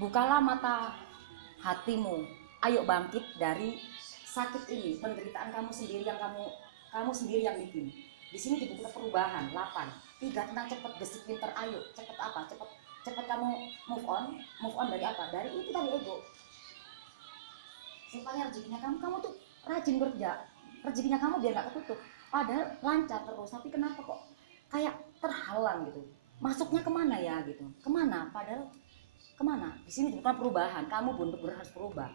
Bukalah mata hatimu. Ayo bangkit dari sakit ini, penderitaan kamu sendiri yang kamu sendiri yang bikin. Di sini dibutuhkan perubahan. 8. 3 tentang cepat, gesit, pinter. Ayo, cepat apa? Cepat kamu move on. Move on dari apa? Dari itu tadi, ego. Supaya rezekinya kamu tuh rajin kerja. Rezekinya kamu biar gak ketutup. Padahal lancar terus, tapi kenapa kok kayak terhalang gitu? Masuknya kemana ya gitu? Kemana? Padahal kemana? Di sini bukan perubahan. Kamu benar-benar harus berubah.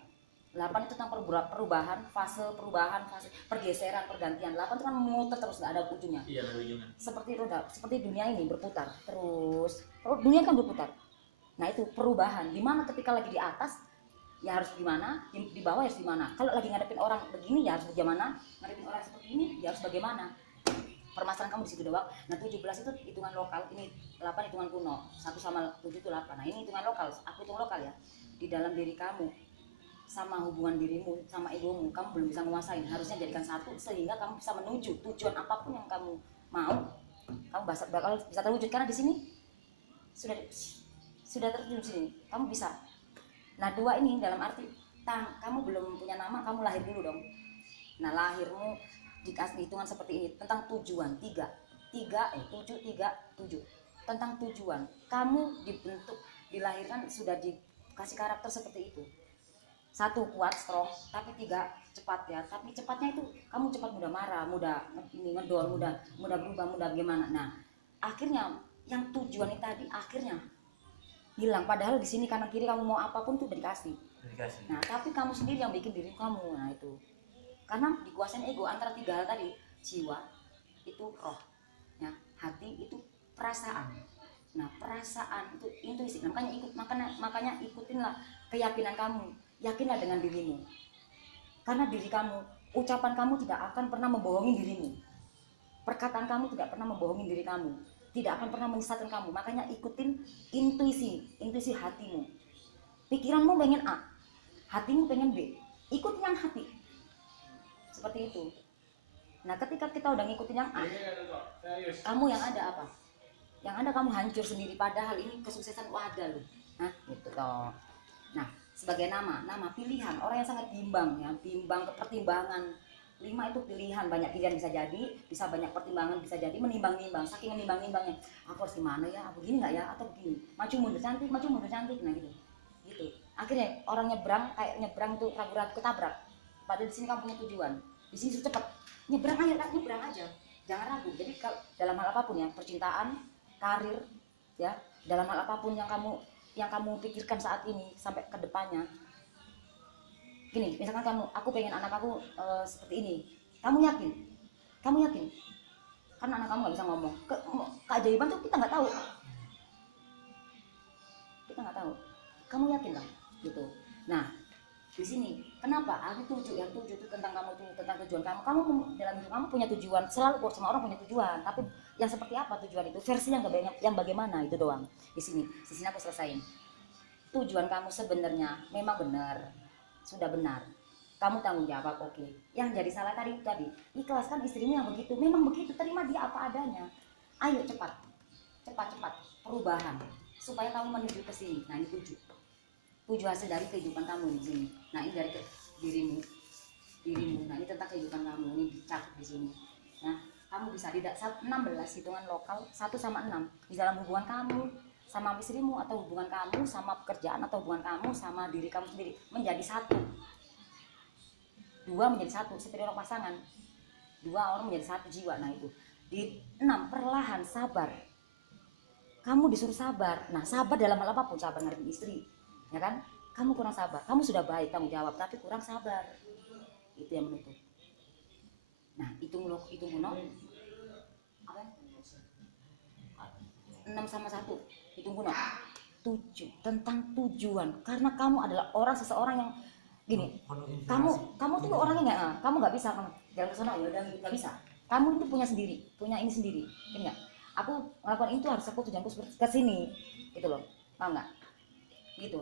8 itu tentang perubahan, fase pergeseran, pergantian. 8 itu kan memutar terus, nggak ada ujungnya. Iya, ada ujungnya. Seperti roda, seperti dunia ini berputar terus. Dunia kan berputar. Nah itu perubahan. Dimana ketika lagi di atas, ya harus gimana? Di bawah harus gimana? Kalau lagi ngadepin orang begini, ya harus bagaimana? Ngadepin orang seperti ini, ya harus bagaimana? Permasalahan kamu di situ doang. Nah 17 itu hitungan lokal, ini 8 hitungan kuno. 1 sama 7 itu 8. Nah ini hitungan lokal, aku hitung lokal ya. Di dalam diri kamu, sama hubungan dirimu, sama egomu, kamu belum bisa menguasain. Harusnya jadikan satu sehingga kamu bisa menuju tujuan apapun yang kamu mau. Kamu bakal bisa terwujud karena di sini sudah terjun sini. Kamu bisa. Nah 2 ini dalam arti kamu belum punya nama, kamu lahir dulu dong. Nah lahirmu dikasih hitungan seperti ini tentang tujuan. 7 tentang tujuan. Kamu dibentuk, dilahirkan sudah dikasih karakter seperti itu. 1 kuat, strong, tapi 3 cepat ya. Tapi cepatnya itu kamu cepat mudah marah, mudah ini ngedol, mudah berubah, mudah bagaimana. Nah akhirnya yang tujuan ini tadi akhirnya hilang. Padahal di sini kanan kiri kamu mau apapun tuh udah dikasih. Nah tapi kamu sendiri yang bikin diri kamu. Nah itu karena dikuasain ego antara 3 hal tadi, jiwa itu roh, ya, hati itu perasaan. Nah perasaan itu intuisi. Nah, makanya ikutinlah keyakinan kamu. Yakinlah dengan dirimu, karena diri kamu, ucapan kamu tidak akan pernah membohongi dirimu, perkataan kamu tidak pernah membohongi diri kamu, tidak akan pernah menyesatkan kamu. Makanya ikutin intuisi hatimu. Pikiranmu pengen A, hatimu pengen B, ikutin yang hati, seperti itu. Nah ketika kita udah ngikutin yang A, kamu yang ada apa? Yang ada kamu hancur sendiri. Padahal ini kesuksesan ada loh. Nah gitu toh. Nah sebagai nama pilihan, orang yang sangat bimbang ya, bimbang kepertimbangan. 5 itu pilihan, banyak pilihan bisa jadi, bisa banyak pertimbangan, bisa jadi menimbang-nimbang, saking menimbang-nimbangnya, aku harus gimana ya, begini nggak ya, atau begini, maju mundur cantik, nah gitu. Akhirnya orang nyebrang, kayak nyebrang itu ragu-ragu ketabrak. Padahal di sini kamu punya tujuan, di sini sudah cepat, nyebrang aja, jangan ragu. Jadi kalau dalam hal apapun ya, percintaan, karir, ya, dalam hal apapun yang kamu pikirkan saat ini sampai ke depannya. Gini, misalkan aku pengen anak aku seperti ini, kamu yakin? Kan anak kamu nggak bisa ngomong. Keajaiban tuh kita nggak tahu. Kamu yakin lah, gitu. Nah, di sini kenapa? Aku yang tujuh itu tentang kamu, tentang tujuan kamu. Kamu dalam hidup kamu punya tujuan. Selalu kok, semua orang punya tujuan. Tapi yang seperti apa tujuan itu? Versi yang bagaimana itu doang. Di sini aku selesain. Tujuan kamu sebenarnya memang benar. Sudah benar, kamu tanggung jawab, oke. Yang jadi salah tadi ikhlaskan istrimu yang begitu, memang begitu, terima dia apa adanya. Ayo cepat perubahan supaya kamu menuju ke sini. Nah ini 7 hasil dari kehidupan kamu di sini. Nah ini dari dirimu. Nah ini tentang kehidupan kamu, ini dicap di sini. Nah kamu bisa tidak 16 hitungan lokal 1 sama 6 di dalam hubungan kamu sama istrimu, atau hubungan kamu sama pekerjaan, atau hubungan kamu sama diri kamu sendiri, menjadi 1. 2 menjadi 1 seperti orang pasangan. 2 orang menjadi 1 jiwa. Nah itu di 6 perlahan sabar. Kamu disuruh sabar. Nah sabar dalam hal apapun, sabar ngadepin istri, ya kan? Kamu kurang sabar, kamu sudah baik tanggung jawab tapi kurang sabar, itu yang menutup. Nah hitung kuno apa? 6 sama 1 hitung kuno 7 tentang tujuan. Karena kamu adalah seseorang yang gini, kamu tuh orangnya nggak bisa jalan ke sana ya udah nggak bisa. Kamu itu punya ini sendiri, kan nggak? Aku melakukan itu harus aku tujuanku ke sini, gitu loh, paham nggak? Gitu.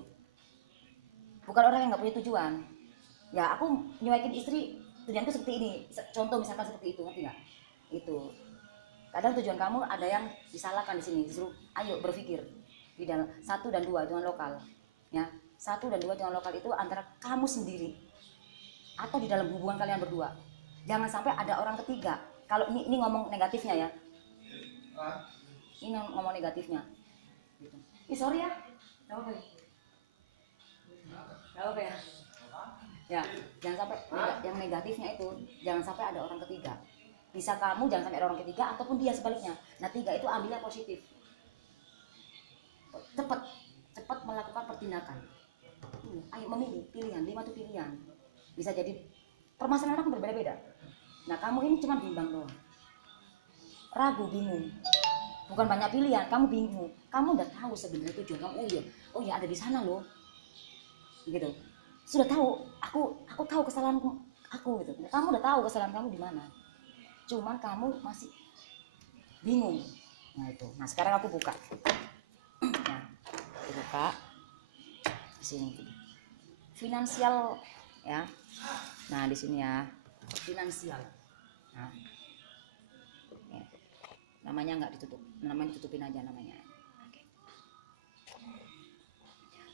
Bukan orang yang nggak punya tujuan. Ya aku nyuekin istri, tujuanku seperti ini. Contoh misalkan seperti itu, ngerti nggak? Itu. Kadang tujuan kamu ada yang disalahkan di sini, disuruh ayo berpikir di dalam 1 dan 2 hitungan lokal. Ya, 1 dan 2 jangan lokal itu antara kamu sendiri atau di dalam hubungan kalian berdua. Jangan sampai ada orang ketiga. Kalau ini ngomong negatifnya ya, ini ngomong negatifnya. Gitu. Sorry ya, nggak apa-apa. Nggak apa ya. Ya, jangan sampai yang negatifnya itu, jangan sampai ada orang ketiga. Bisa kamu jangan sampai ada orang ketiga ataupun dia sebaliknya. Nah 3 itu ambilnya positif. Cepat melakukan pertindakan. Ayo memilih pilihan, 5 itu pilihan. Bisa jadi permasalahan orang berbeda-beda. Nah kamu ini cuma bimbang doang, ragu, bingung. Bukan banyak pilihan, kamu bingung. Kamu udah tahu sebenarnya tujuan kamu. Oh iya ada di sana loh. Gitu. Sudah tahu, aku tahu kesalahanku aku gitu. Kamu udah tahu kesalahan kamu di mana. Cuman kamu masih bingung. Nah itu. Nah sekarang aku buka. Nah, aku buka di sini. Finansial ya. Nah di sini ya. Finansial. Nah, ya. Namanya nggak ditutup, namanya ditutupin aja namanya. Oke.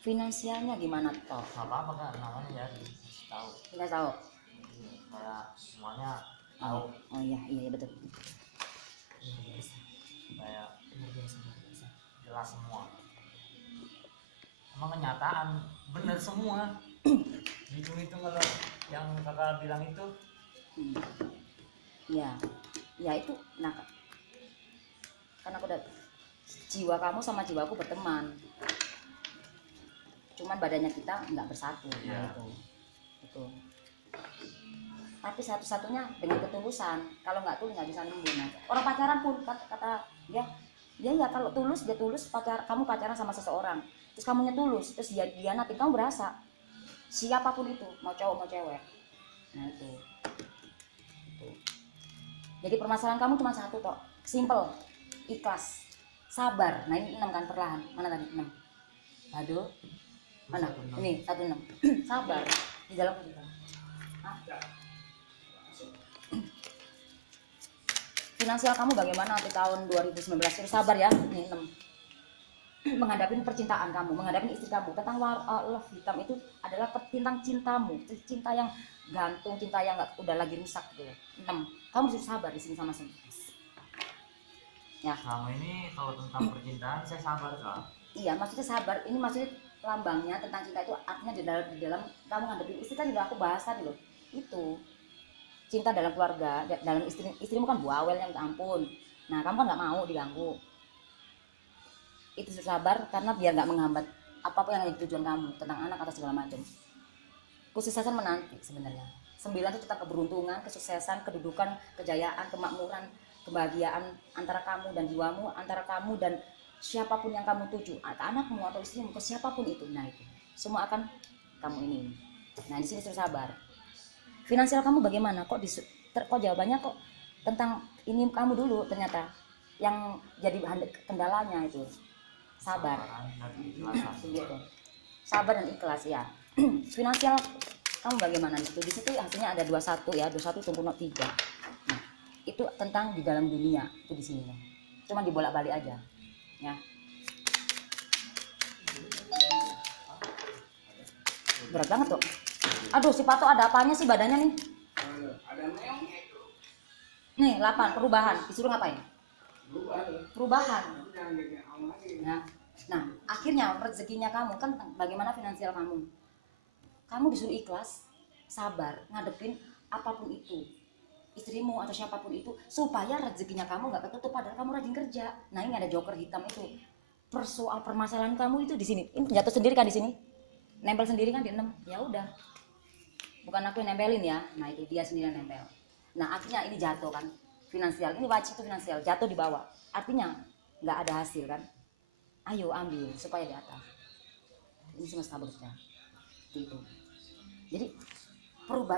Finansialnya gimana toh? Apa kan namanya ya dikasih tahu. Nggak tahu. Kayak semuanya tahu. Oh iya betul. Kayak jelas semua. Emang kenyataan bener semua. Hitung kalau yang kakak bilang itu. Ya itu. Nah karena aku udah jiwa kamu sama jiwaku berteman, cuman badannya kita nggak bersatu. Nah itu. Tapi satu-satunya dengan ketulusan. Kalau nggak tulus nggak bisa nembus. Nah, orang pacaran pun kata dia ya kalau tulus dia tulus. Kamu pacaran sama seseorang terus kamunya tulus terus dia nanti kamu berasa siapapun itu, mau cowok mau cewek. Nah itu. Jadi permasalahan kamu cuma satu toh, simple, ikhlas, sabar. Nah ini 6 kan, perlahan. Mana tadi 6? Aduh, mana? Ini 16. Sabar di dalam kita. Finansial kamu bagaimana di tahun 2019? Sabar ya, ini 6. Menghadapi percintaan kamu, menghadapi istri kamu. Tentang love hitam itu adalah tentang cintamu, cinta yang gantung, cinta yang udah lagi rusak gitu. 6. Kamu harus sabar di sini sama semua. Ya. Selama ini kalau tentang percintaan saya sabar kak. Iya, maksudnya sabar. Ini maksudnya lambangnya tentang cinta itu artinya di dalam kamu ngadepin istri kan juga aku bahas tadi loh. Itu cinta dalam keluarga, dalam istrimu kan buawelnya minta ampun. Nah kamu kan nggak mau diganggu. Itu sabar karena biar nggak menghambat apapun yang jadi tujuan kamu tentang anak atau segala macam. Kesuksesan menanti sebenarnya. 9 itu tentang keberuntungan, kesuksesan, kedudukan, kejayaan, kemakmuran, kebahagiaan antara kamu dan jiwamu, antara kamu dan siapapun yang kamu tuju, anakmu atau istrimu, ke siapapun itu. Nah itu semua akan kamu ini. Nah di sini suruh sabar. Finansial kamu bagaimana? Kok jawabannya kok tentang ini kamu dulu ternyata yang jadi kendalanya itu. Sabar. Gitu. Sabar dan ikhlas ya. Finansial kamu bagaimana di situ? Di situ hasilnya ada 21 ya, 21 tumbuh 3. Nah, itu tentang di dalam dunia itu di sini. Cuma dibolak-balik aja. Ya. Berat banget tuh. Aduh, si Pato ada apanya sih badannya nih? Nih, 8 perubahan. Disuruh ngapain? Perubahan. Nah, akhirnya rezekinya kamu kan bagaimana finansial kamu? Kamu disuruh ikhlas, sabar, ngadepin apapun itu, istrimu atau siapapun itu, supaya rezekinya kamu nggak ketutup padahal kamu rajin kerja. Nah ini ada joker hitam itu. Persoal permasalahan kamu itu di sini. Ini jatuh sendiri kan di sini, nempel sendiri kan di 6. Ya udah, bukan aku yang nempelin ya. Nah itu dia sendiri yang nempel. Nah akhirnya ini jatuh kan, finansial. Ini wajib tuh finansial, jatuh di bawah. Artinya nggak ada hasil kan. Ayo ambil supaya di atas. Ini semesta bekerja. Itu. Jadi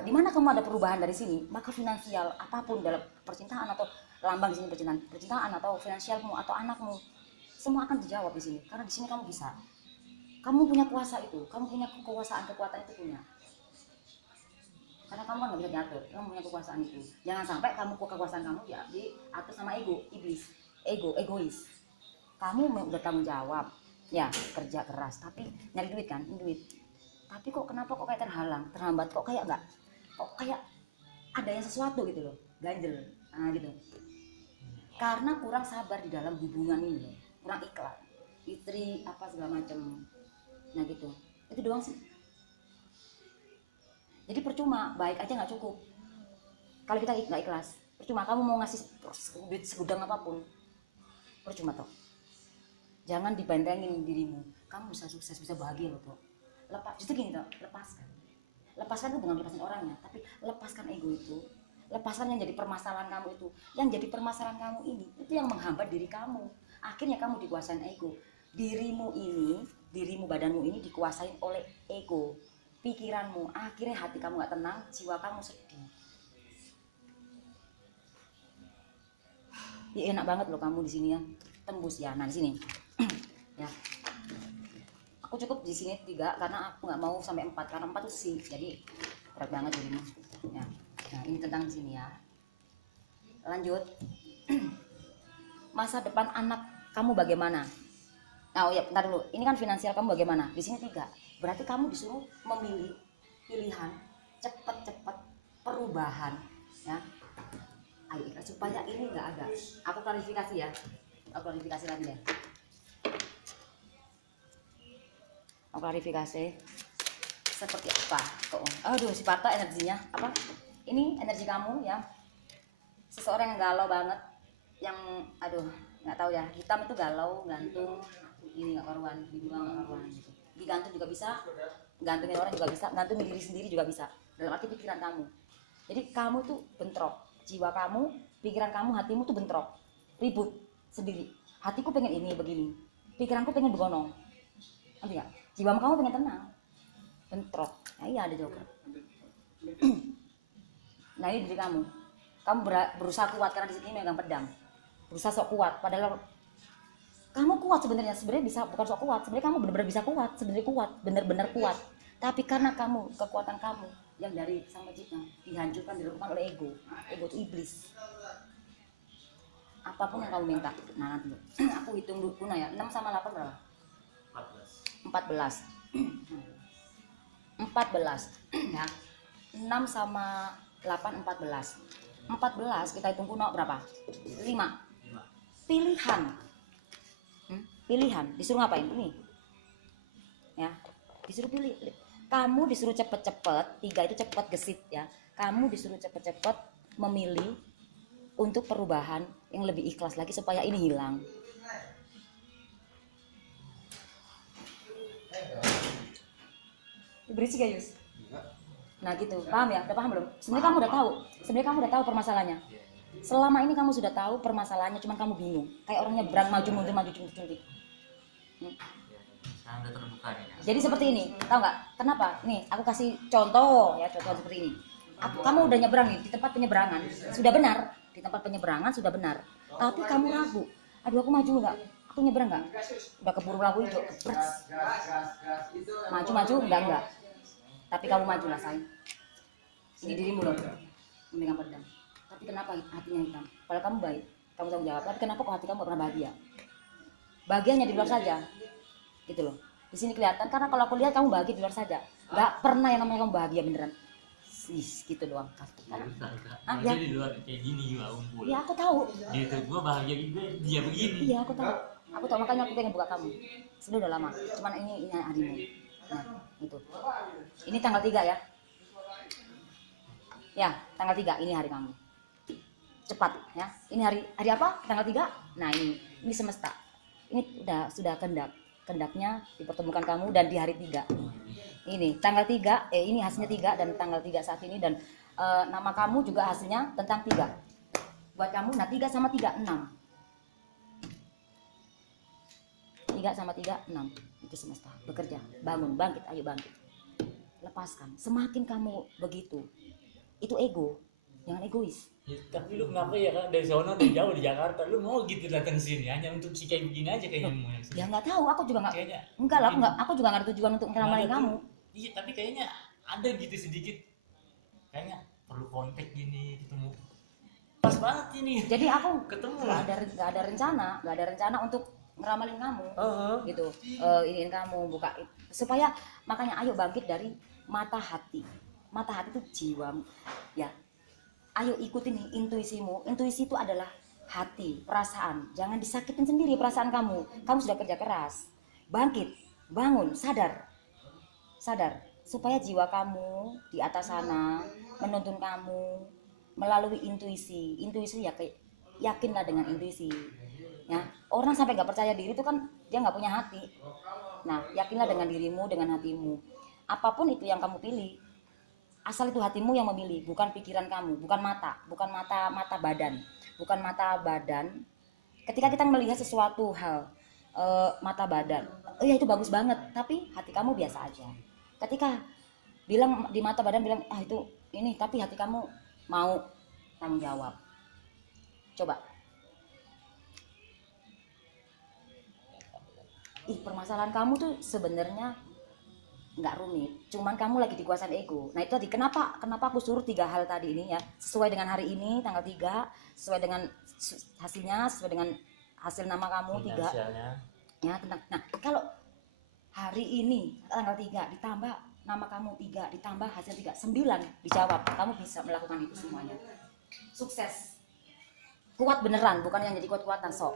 di mana kamu ada perubahan dari sini, maka finansial apapun dalam percintaan atau lambang di sini percintaan atau finansialmu atau anakmu semua akan dijawab di sini karena di sini kamu bisa. Kamu punya kuasa itu, kamu punya kekuasaan itu punya. Karena kamu kan nggak bisa diatur, kamu punya kekuasaan itu. Jangan sampai kekuasaan kamu diatur sama ego, iblis, egois. Kamu udah tanggung jawab, ya kerja keras, tapi nyari duit kan, duit. Tapi kok kenapa kok kayak terhalang, terhambat, kok kayak enggak, kok kayak ada yang sesuatu gitu loh, ganjel, nah gitu. Karena kurang sabar di dalam hubungan ini loh, kurang ikhlas, istri apa segala macam, nah gitu. Itu doang sih. Jadi percuma, baik aja nggak cukup. Kalau kita nggak ikhlas, percuma kamu mau ngasih duit segudang apapun, percuma toh. Jangan dibandingin dirimu, kamu bisa sukses, bisa bahagia loh toh. Lepas, justru gini toh, lepaskan. Lepaskan itu bukan lepasin orangnya, tapi lepaskan ego itu. Lepaskan yang jadi permasalahan kamu itu. Yang jadi permasalahan kamu ini, itu yang menghambat diri kamu. Akhirnya kamu dikuasain ego. Dirimu ini, dirimu badanmu ini dikuasain oleh ego. Pikiranmu, akhirnya hati kamu gak tenang, jiwa kamu sedih. Ya enak banget loh kamu di sini ya, tembus ya. Nah di sini, ya. Aku cukup di sini 3 karena aku nggak mau sampai 4 karena 4 itu sih, jadi berat banget dirimu. Ya. Nah ini tentang di sini ya. Lanjut. Masa depan anak kamu bagaimana? Oh ya, bentar dulu. Ini kan finansial kamu bagaimana? Di sini 3. Berarti kamu disuruh memilih pilihan cepat-cepat perubahan, ya. Ayo supaya ini nggak ada. Aku klarifikasi ya. Aku klarifikasi lagi deh. Aku klarifikasi seperti apa? Kok? Aduh, si Parta energinya apa? Ini energi kamu ya. Seseorang yang galau banget, yang aduh nggak tahu ya. Hitam itu galau, gantung, ini nggak karuan, dibilang nggak karuan gitu. Digantung juga bisa, gantungin orang juga bisa, gantungin diri sendiri juga bisa. Dalam arti pikiran kamu. Jadi kamu tuh bentrok. Jiwa kamu, pikiran kamu, hatimu tuh bentrok, ribut sendiri. Hatiku pengen ini begini, pikiranku pengen begono, nanti nggak? Jiwamu kamu pengen tenang, bentrok. Nah iya ada joker. Nah ini diri kamu berusaha kuat karena di sini megang pedang, berusaha sok kuat. Padahal kamu kuat sebenarnya bisa, bukan sok kuat. Sebenarnya kamu benar-benar bisa kuat, sebenarnya kuat, benar-benar kuat. Tapi karena kamu, kekuatan kamu yang dari Sang Pencipta dihancurkan, dilakukan oleh ego. Ego itu iblis. Apapun yang kamu minta, nah nanti aku hitung dulu nah ya. 6 sama 8 berapa? 14. 14 ya. 6 sama 8 14. 14 kita hitung kuno berapa? 5. Pilihan. Pilihan, disuruh ngapain? Ini. Ya, disuruh pilih. Kamu disuruh cepet-cepet, 3 itu cepet gesit ya. Kamu disuruh cepet-cepet memilih untuk perubahan yang lebih ikhlas lagi supaya ini hilang. Berisik ya Yus? Nah gitu, paham ya? Udah paham belum? Sebenarnya kamu udah tahu permasalahannya. Selama ini kamu sudah tahu permasalahannya, cuman kamu bingung. Kayak orang nyebrang maju mundur. Sekarang udah terbuka nih ya. Jadi seperti ini, tahu nggak? Kenapa? Nih, aku kasih contoh ya, contoh seperti ini. Kamu udah nyebrang nih di tempat penyeberangan, sudah benar. Di tempat penyeberangan sudah benar. Tapi kamu ragu. Aduh, aku maju nggak? Aku nyebrang nggak? Udah keburu lampu hijau, kepres. Maju enggak. Tapi kamu maju lah sayang. Ini dirimu loh, memegang pedang. Tapi kenapa hatinya hitam? Padahal kamu baik, kamu tanggung jawab. Tapi kenapa kok hati kamu gak pernah bahagia? Bahagianya di luar saja, gitu loh. Di sini kelihatan karena kalau aku lihat kamu bahagia di luar saja, nggak pernah yang namanya kamu bahagia beneran. Gitu doang. Ya, di luar kayak gini juga kumpul. Ya aku tahu. Gitu, gua bahagia juga dia begini. Iya aku tahu. Makanya aku pengen buka kamu. Sudah udah lama. Cuman ini harimu. Nah itu. Ini tanggal 3 ya. Ya tanggal 3 ini hari kamu. Cepat ya. Ini hari apa? Tanggal 3. Nah ini semesta. Ini sudah kendaknya dipertemukan kamu dan di hari 3. Ini tanggal 3, ini hasilnya 3 dan tanggal 3 saat ini dan nama kamu juga hasilnya tentang 3. Buat kamu, nah 3 sama 3, 6. 3 sama 3, 6. Itu semesta, bekerja, bangun, bangkit, ayo bangkit. Lepaskan, semakin kamu begitu, itu ego, jangan egois. Ya, tapi lu kenapa ya kan dari sana dari jauh di Jakarta lu mau gitu datang sini hanya untuk si kayak begini aja kayaknya mau yang sini. Ya nggak tahu, aku juga nggak. Kayaknya, enggak lah, aku juga nggak ada tujuan untuk ngelamarin kamu. Iya tapi kayaknya ada gitu sedikit, kayaknya perlu kontak gini ketemu. Pas banget ini. Jadi aku ketemu nggak ada rencana untuk ngeramalin kamu Heeh. gitu, iniin kamu buka supaya, makanya ayo bangkit dari mata hati. Mata hati itu jiwa ya, ayo ikutin intuisimu. Intuisi itu adalah hati, perasaan. Jangan disakitin sendiri perasaan kamu. Kamu sudah kerja keras, bangkit, bangun, sadar supaya jiwa kamu di atas sana menuntun kamu melalui intuisi. Intuisi ya, kayak yakinlah dengan intuisi ya. Orang sampai nggak percaya diri itu kan dia nggak punya hati. Nah, yakinlah dengan dirimu, dengan hatimu. Apapun itu yang kamu pilih, asal itu hatimu yang memilih, bukan pikiran kamu, bukan mata badan. Ketika kita melihat sesuatu hal, mata badan, oh ya itu bagus banget, tapi hati kamu biasa aja. Ketika bilang di mata badan bilang ah itu ini, tapi hati kamu mau tanggung jawab. Coba. Permasalahan kamu tuh sebenarnya nggak rumit, cuman kamu lagi dikuasain ego. Nah itu tadi kenapa aku suruh 3 hal tadi ini ya, sesuai dengan hari ini tanggal 3, sesuai dengan hasilnya, sesuai dengan hasil nama kamu 3 ya tentang. Nah kalau hari ini tanggal 3 ditambah nama kamu 3 ditambah hasil 3, 9 dijawab, kamu bisa melakukan itu semuanya. Sukses, kuat beneran, bukan yang jadi kuat-kuatan sok,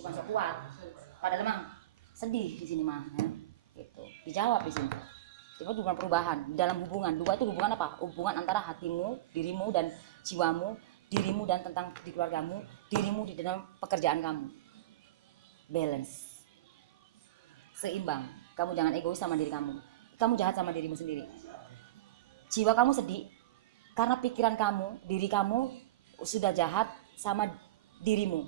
bukan sok kuat padahal emang sedih di sini mah ya. Gitu. Dijawab di sini. Itu bukan perubahan dalam hubungan. 2 itu hubungan apa? Hubungan antara hatimu, dirimu dan jiwamu, dirimu dan tentang di keluargamu, dirimu di dalam pekerjaan kamu. Balance. Seimbang. Kamu jangan egois sama diri kamu. Kamu jahat sama dirimu sendiri. Jiwa kamu sedih karena pikiran kamu, diri kamu sudah jahat sama dirimu.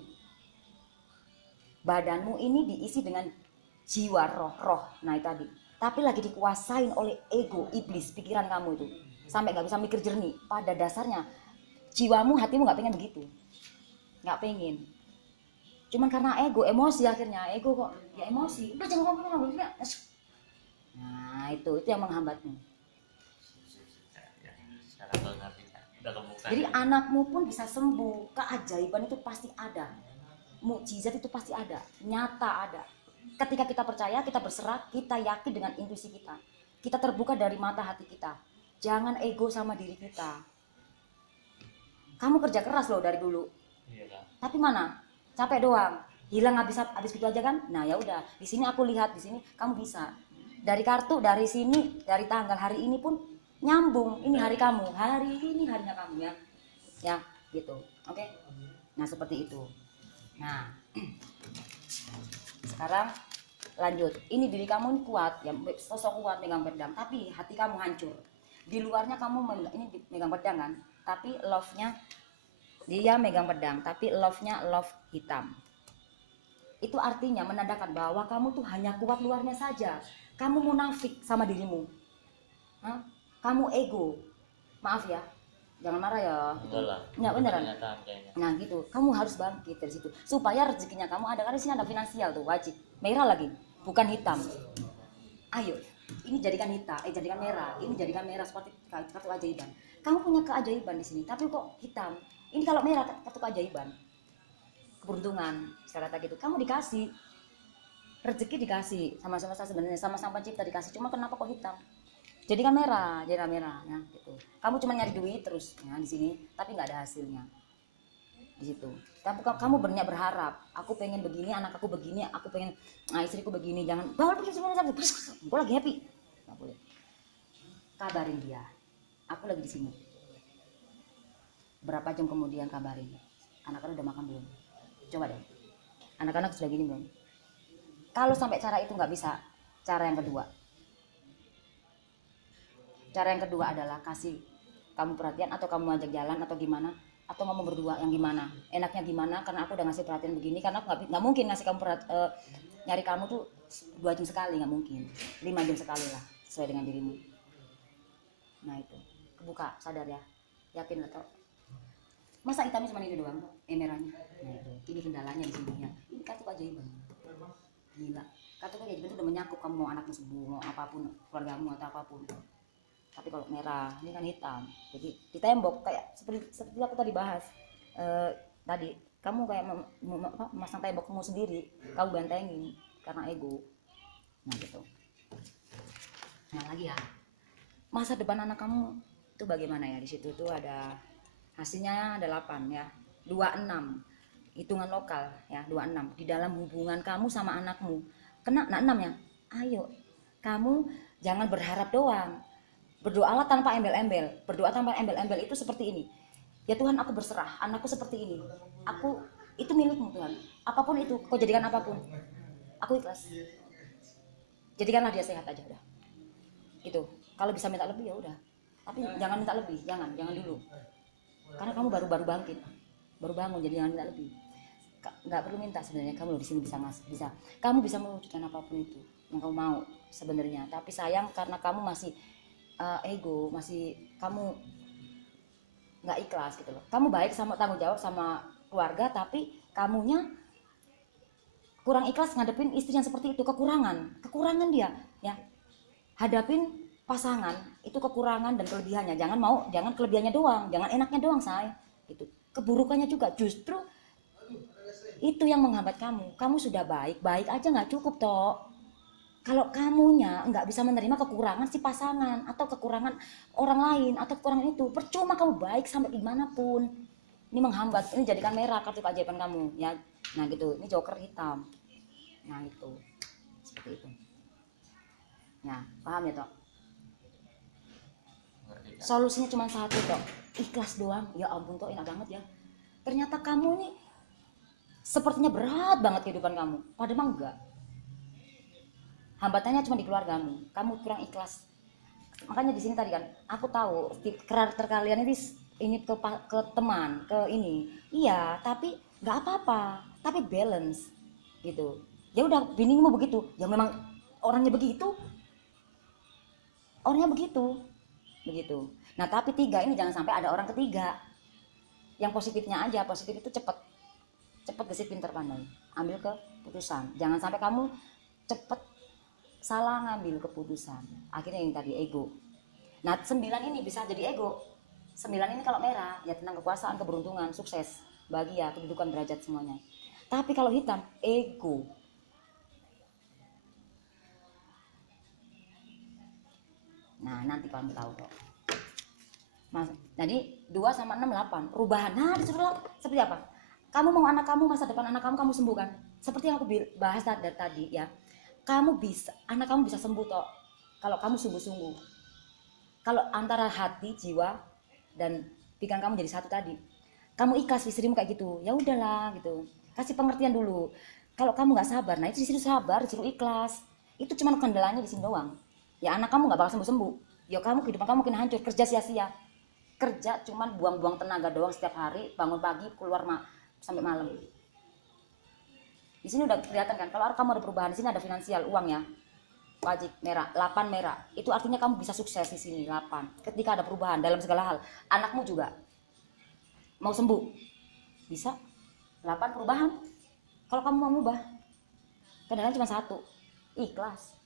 Badanmu ini diisi dengan jiwa, roh. Nah itu tadi. Tapi lagi dikuasain oleh ego, iblis, pikiran kamu itu. Sampai gak bisa mikir jernih. Pada dasarnya, jiwamu, hatimu gak pengen begitu. Gak pengen. Cuman karena ego, emosi akhirnya. Ego kok, ya emosi. Udah jangan ngomong. Nah itu yang menghambatmu. Jadi anakmu pun bisa sembuh. Keajaiban itu pasti ada. Mukjizat itu pasti ada, nyata ada. Ketika kita percaya, kita berserah, kita yakin dengan intuisi kita. Kita terbuka dari mata hati kita. Jangan ego sama diri kita. Kamu kerja keras loh dari dulu. Iya, tapi mana? Capek doang. Hilang habis gitu aja kan? Nah, ya udah. Di sini aku lihat, di sini kamu bisa. Dari kartu, dari sini, dari tanggal hari ini pun nyambung. Ini hari kamu. Hari ini harinya kamu ya. Ya, gitu. Oke? Nah, seperti itu. Nah, sekarang lanjut. Ini diri kamu ini kuat, ya sosok kuat megang pedang, tapi hati kamu hancur. Di luarnya kamu ini megang pedang kan, tapi love-nya dia megang pedang, tapi love-nya love hitam. Itu artinya menandakan bahwa kamu tuh hanya kuat luarnya saja. Kamu munafik sama dirimu. Hah? Kamu ego. Maaf ya. Jangan marah ya. Ya beneran. Nah gitu, kamu harus bangkit dari situ supaya rezekinya kamu ada. Karena di sini ada finansial tuh wajib. Merah lagi, bukan hitam. Ayo, ini jadikan hitam, jadikan merah. Ini jadikan merah seperti kartu keajaiban. Kamu punya keajaiban di sini, tapi kok hitam? Ini kalau merah kartu keajaiban, keberuntungan, secara gitu. Kamu dikasih rezeki, dikasih sama-sama sebenarnya, sama-sama pencipta dikasih. Cuma kenapa kok hitam? Jadikan merah, ya gitu. Kamu cuma nyari duit terus ya di sini, tapi nggak ada hasilnya di situ. Kamu banyak berharap, aku pengen begini, anak aku begini, aku pengen istriku begini. Jangan bawa pikir semuanya, gue lagi happy, nggak boleh. Kabarin dia, aku lagi di sini. Berapa jam kemudian kabarin, anak-anak udah makan belum? Coba deh, anak-anak sudah gini belum? Kalau sampai cara itu nggak bisa, cara yang kedua. Cara yang kedua adalah kasih kamu perhatian, atau kamu ajak jalan atau gimana, atau ngomong berdua yang gimana, enaknya gimana, karena aku udah ngasih perhatian begini, karena aku nggak mungkin ngasih kamu nyari kamu tuh 2 jam sekali, nggak mungkin, 5 jam sekali lah, sesuai dengan dirimu. Nah itu, kebuka, sadar ya, yakin lah. Masa hitamnya cuma ini doang, merahnya. Nah itu, ini kendalanya di sini ya. Ini kartu keajaiban, gila. Kartu keajaiban itu udah menyakup kamu, mau anakmu sembuh, mau apapun, keluargamu atau apapun. Tapi kalau merah ini kan hitam, jadi di tembok kayak seperti aku tadi bahas tadi kamu kayak memasang tembokmu sendiri, kamu bentengin karena ego. Nah gitu. Nah lagi ya, masa depan anak kamu itu bagaimana ya? Di situ tuh ada hasilnya ada 8 ya, 26 hitungan lokal ya, 26 di dalam hubungan kamu sama anakmu. Kena nah 6 ya. Ayo, kamu jangan berharap doang. Berdoalah tanpa embel-embel. Berdoa tanpa embel-embel itu seperti ini. Ya Tuhan, aku berserah, anakku seperti ini. Aku itu milikmu Tuhan. Apapun itu, kau jadikan apapun. Aku ikhlas. Jadikanlah dia sehat aja udah. Gitu. Kalau bisa minta lebih ya udah. Tapi jangan minta lebih, jangan dulu. Karena kamu baru bangkit. Baru bangun, jadi jangan minta lebih. Nggak perlu minta sebenarnya, kamu di sini bisa. Kamu bisa mewujudkan apapun itu yang kamu mau sebenarnya. Tapi sayang karena kamu masih ego, masih kamu nggak ikhlas gitu loh. Kamu baik sama tanggung jawab sama keluarga, tapi kamunya kurang ikhlas ngadepin istri yang seperti itu. Kekurangan dia ya. Hadapin pasangan itu kekurangan dan kelebihannya. Jangan kelebihannya doang, jangan enaknya doang say gitu. Keburukannya juga justru itu yang menghambat kamu. Kamu sudah baik aja nggak cukup toh. Kalau kamunya nggak bisa menerima kekurangan si pasangan atau kekurangan orang lain atau kekurangan itu, percuma kamu baik sampai dimanapun. Ini menghambat. Ini jadikan merah kartu keajaiban kamu ya. Nah gitu. Ini joker hitam. Nah itu seperti itu. Ya paham ya toh? Solusinya cuma satu toh, ikhlas doang. Ya ampun toh, enak banget ya. Ternyata kamu nih sepertinya berat banget kehidupan kamu, padahal enggak. Hambatannya cuma di keluargamu, kamu kurang ikhlas. Makanya di sini tadi kan, aku tahu karakter kalian ini ke teman, ke ini, iya, tapi nggak apa-apa, tapi balance, gitu. Ya udah, binimu begitu, ya memang orangnya begitu, begitu. Nah tapi 3 ini jangan sampai ada orang ketiga. Yang positifnya aja, positif itu cepet gesit pinter pandai, ambil keputusan. Jangan sampai kamu cepet salah ngambil keputusan, akhirnya yang tadi ego. Nah 9 ini bisa jadi ego. 9 ini kalau merah ya tentang kekuasaan, keberuntungan, sukses, bahagia, kedudukan, derajat semuanya. Tapi kalau hitam ego. Nah nanti kamu tahu kok. Mas, jadi 2 sama 6 8 perubahan. Nah disuruh seperti apa? Kamu mau anak kamu, masa depan anak kamu sembuhkan. Seperti yang aku bahas dari tadi ya. Anak kamu bisa sembuh toh kalau kamu sungguh-sungguh. Kalau antara hati, jiwa dan pikiran kamu jadi satu tadi. Kamu ikhlas istrimu kayak gitu. Ya udahlah gitu. Kasih pengertian dulu. Kalau kamu nggak sabar, nah itu disuruh sabar, disuruh ikhlas. Itu cuma kendalanya di sini doang. Ya anak kamu nggak bakal sembuh-sembuh. Ya kamu kehidupan kamu mungkin hancur, kerja sia-sia. Kerja cuman buang-buang tenaga doang setiap hari, bangun pagi keluar sampai malam. Di sini udah kelihatan kan, kalau kamu ada perubahan, di sini ada finansial, uang ya. Wajib merah, 8 merah. Itu artinya kamu bisa sukses di sini 8. Ketika ada perubahan dalam segala hal. Anakmu juga mau sembuh. Bisa 8 perubahan. Kalau kamu mau mengubah. Kadang-kadang cuma 1. Ikhlas.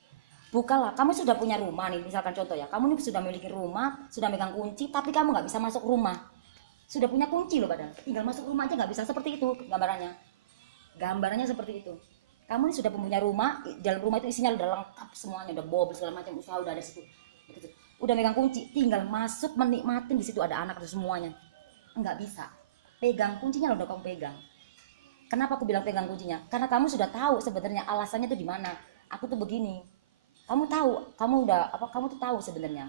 Bukalah, kamu sudah punya rumah nih, misalkan contoh ya. Kamu nih sudah memiliki rumah, sudah megang kunci, tapi kamu nggak bisa masuk rumah. Sudah punya kunci loh padahal. Tinggal masuk rumah aja nggak bisa, seperti itu gambarannya. Gambarannya seperti itu. Kamu sudah punya rumah, dalam rumah itu isinya udah lengkap semuanya, udah mobil segala macam, usaha udah ada situ. Gitu. Udah megang kunci, tinggal masuk menikmatin di situ ada anak ada semuanya. Enggak bisa. Pegang kuncinya udah kamu pegang. Kenapa aku bilang pegang kuncinya? Karena kamu sudah tahu sebenarnya alasannya tuh di mana. Aku tuh begini. Kamu tahu, kamu tuh tahu sebenarnya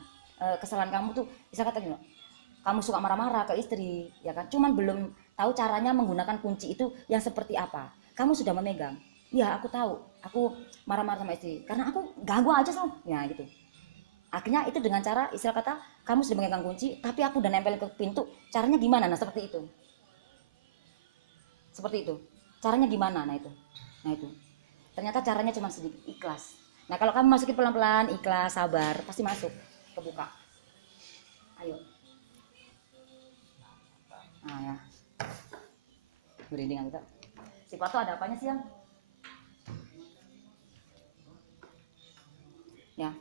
kesalahan kamu tuh bisa kata gini. Kamu suka marah-marah ke istri, ya kan? Cuman belum tahu caranya menggunakan kunci itu yang seperti apa. Kamu sudah memegang. Ya aku tahu, aku marah-marah sama istri karena aku ganggu aja loh, ya gitu. Akhirnya itu dengan cara istilah kata kamu sudah memegang kunci, tapi aku udah nempel ke pintu. Caranya gimana? Nah seperti itu. Caranya gimana? Nah itu. Ternyata caranya cuma sedikit, ikhlas. Nah kalau kamu masukin pelan-pelan, ikhlas, sabar, pasti masuk, kebuka. Ayo. Nah ya. Berindingan kita. Si Pato ada apanya sih yang? Ya.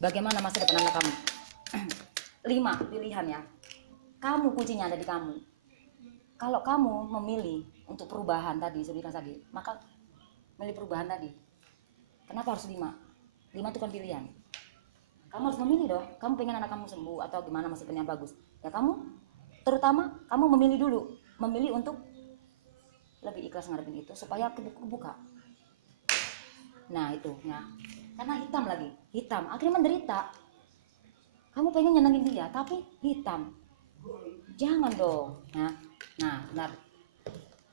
Bagaimana masa depan anak kamu? 5 pilihan ya. Kamu kuncinya ada di kamu. Kalau kamu memilih untuk perubahan tadi, sebenarnya tadi, maka milih perubahan tadi. Kenapa harus 5? 5 itu kan pilihan. Kamu harus memilih dong. Kamu pengen anak kamu sembuh atau gimana, masa depannya bagus. Ya kamu, terutama kamu memilih dulu, memilih untuk lebih ikhlas ngadepin itu supaya kebuka. Nah itu, ya. Karena hitam lagi, hitam. Akhirnya menderita. Kamu pengen nyenengin dia, tapi hitam. Jangan dong. Nah, benar.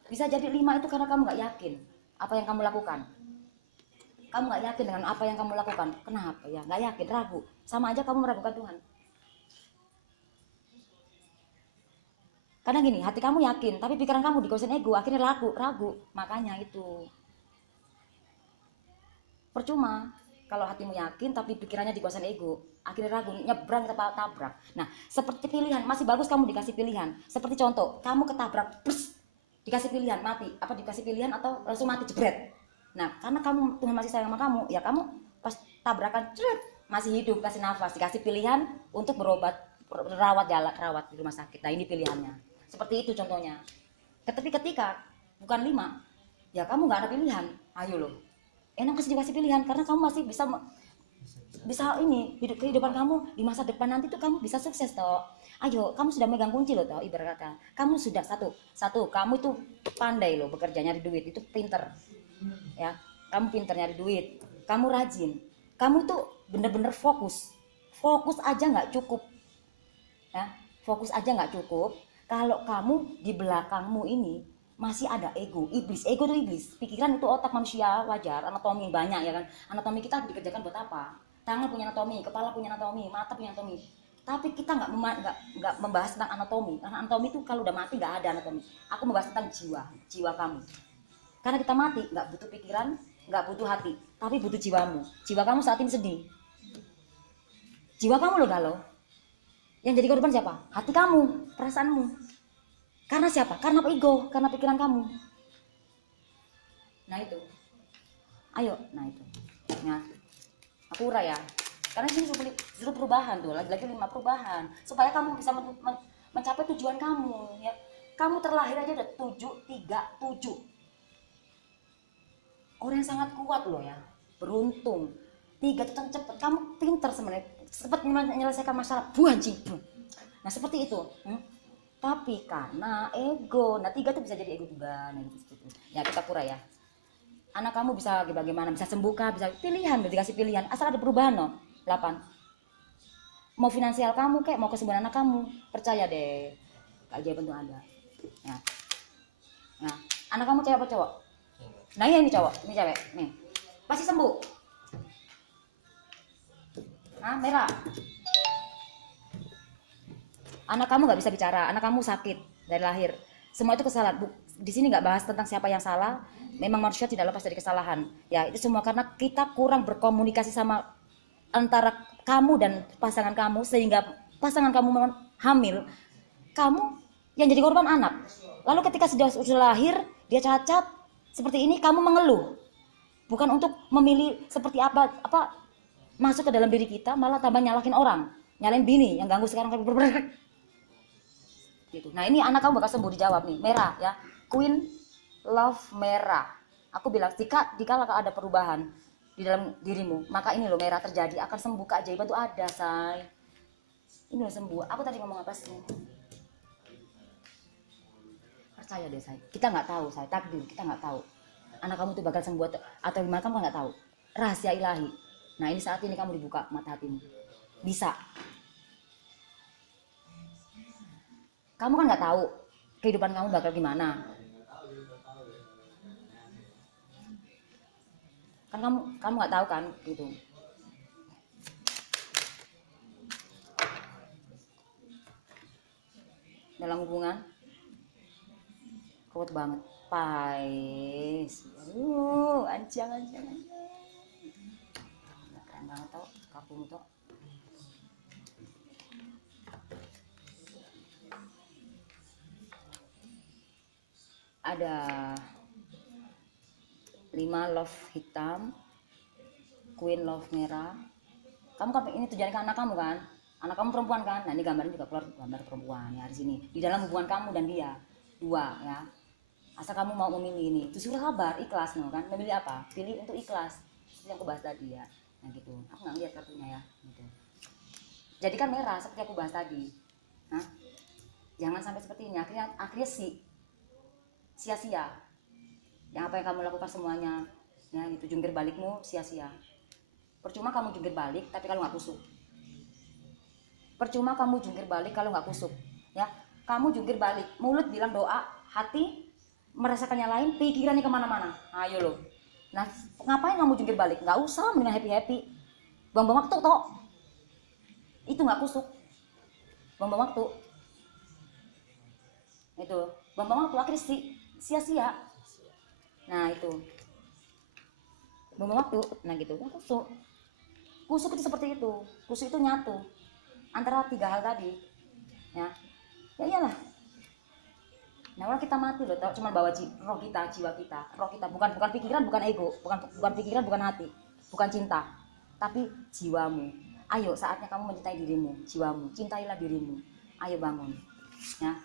Bisa jadi 5 itu karena kamu nggak yakin apa yang kamu lakukan. Kamu nggak yakin dengan apa yang kamu lakukan. Kenapa ya? Nggak yakin, ragu. Sama aja kamu meragukan Tuhan. Karena gini, hati kamu yakin, tapi pikiran kamu dikuasain ego, akhirnya ragu. Makanya itu. Percuma kalau hatimu yakin tapi pikirannya dikuasain ego, akhirnya ragu, nyebrang tabrak. Nah, seperti pilihan, masih bagus kamu dikasih pilihan. Seperti contoh, kamu ketabrak, dikasih pilihan mati, apa dikasih pilihan atau langsung mati jebret. Nah, karena kamu Tuhan masih sayang sama kamu, ya kamu pas tabrakan jebret, masih hidup, kasih nafas, dikasih pilihan untuk berobat, rawat di rumah sakit. Nah, ini pilihannya. Seperti itu contohnya. Tapi ketika bukan 5, ya kamu nggak ada pilihan. Ayo loh. Enak kasih dikasih pilihan karena kamu masih bisa ini kehidupan kamu di masa depan nanti tuh kamu bisa sukses toh. Ayo, kamu sudah megang kunci loh toh, ibarat kata. Kamu sudah satu, kamu itu pandai loh bekerja nyari duit, itu pinter. Ya, kamu pinter nyari duit, kamu rajin. Kamu tuh bener-bener fokus. Fokus aja nggak cukup. Ya, fokus aja nggak cukup. Kalau kamu di belakangmu ini masih ada ego tuh iblis. Pikiran itu otak manusia wajar, anatomi banyak ya kan. Anatomi kita dikerjakan buat apa? Tangan punya anatomi, kepala punya anatomi, mata punya anatomi. Tapi kita nggak membahas tentang anatomi, karena anatomi itu kalau udah mati nggak ada anatomi. Aku membahas tentang jiwa kamu. Karena kita mati nggak butuh pikiran, nggak butuh hati, tapi butuh jiwamu. Jiwa kamu saat ini sedih. Jiwa kamu loh galau. Yang jadi korban siapa? Hati kamu, perasaanmu. Karena siapa? Karena ego, karena pikiran kamu. Nah itu. Ayo, nah itu. Nah, aku urai ya. Karena sini suruh perubahan tuh, lagi-lagi 5 perubahan supaya kamu bisa mencapai tujuan kamu ya. Kamu terlahir aja udah 737. Orang yang sangat kuat loh ya. Beruntung. 3 itu cepet. Kamu pinter sebenarnya. Cepat menyelesaikan masalah. Anjing. Nah, seperti itu. Tapi karena ego, nah 3 tuh bisa jadi ego juga. Nah, gitu. Ya kita pura ya. Anak kamu bisa bagaimana, bisa sembuh kah, bisa pilihan, udah dikasih pilihan. Asal ada perubahan loh. 8. Mau finansial kamu kayak mau kesembuhan anak kamu, percaya deh. Keajaiban tuh ada. Ya. Nah, anak kamu cewek apa cowok? Nah ya ini cowok, ini cewek. Nih. Pasti sembuh. Nah, merah. Anak kamu nggak bisa bicara, anak kamu sakit dari lahir. Semua itu kesalahan. Di sini nggak bahas tentang siapa yang salah. Memang manusia tidak lepas dari kesalahan. Ya itu semua karena kita kurang berkomunikasi sama antara kamu dan pasangan kamu sehingga pasangan kamu hamil. Kamu yang jadi korban anak. Lalu ketika sudah lahir dia cacat seperti ini, kamu mengeluh. Bukan untuk memilih seperti apa masuk ke dalam diri kita, malah tambah nyalahin orang, nyalain bini yang ganggu sekarang gitu. Nah ini anak kamu bakal sembuh, dijawab nih, merah ya, Queen Love merah. Aku bilang jika ada perubahan di dalam dirimu, maka ini loh merah terjadi, akan sembuh, keajaiban tuh ada say. Ini loh sembuh. Aku tadi ngomong apa sih? Percaya deh say, kita nggak tahu say, takdir kita nggak tahu. Anak kamu tuh bakal sembuh atau gimana kamu nggak tahu. Rahasia ilahi. Nah ini saat ini kamu dibuka mata hatimu. Bisa. Kamu kan nggak tahu kehidupan kamu bakal gimana. Kan kamu nggak tahu kan gitu. Dalam hubungan kuat banget. Pais. Anjang. Keren banget tau kakumu tuh. Ada 5 love hitam, Queen love merah. Kamu kan ini tujuannya ke anak kamu kan? Anak kamu perempuan kan? Nah ini gambarnya juga keluar gambar perempuan ya di sini. Di dalam hubungan kamu dan dia. dua ya. Asal kamu mau memilih ini, justru sabar, ikhlas no kan. Memilih apa? Pilih untuk ikhlas. Seperti yang aku bahas tadi ya. Nah gitu. Aku nggak lihat kartunya ya. Gitu. Jadi kan merah seperti aku bahas tadi. Nah, jangan sampai seperti ini. Akhirnya sia-sia. Yang apa yang kamu lakukan semuanya, ya itu jungkir balikmu sia-sia. Percuma kamu jungkir balik, tapi kalau nggak kusuk. Percuma kamu jungkir balik kalau nggak kusuk. Ya, kamu jungkir balik, mulut bilang doa, hati merasakannya lain, pikirannya kemana-mana. Ayo loh. Nah, ngapain kamu jungkir balik? Nggak usah, mendingan happy-happy. Buang-buang waktu toh. Itu nggak kusuk. Buang-buang waktu. Itu, buang-buang waktu akhirnya sia-sia. Nah itu, buang-buang waktu. Nah gitu, kan kusuk. Kusuk itu seperti itu. Kusuk itu nyatu antara tiga hal tadi. Ya, ya iyalah. Nah orang kita mati loh, cuma bawa roh kita, jiwa kita, roh kita, bukan pikiran, bukan ego, bukan pikiran, bukan hati, bukan cinta, tapi jiwamu. Ayo saatnya kamu mencintai dirimu, jiwamu, cintailah dirimu. Ayo bangun, ya.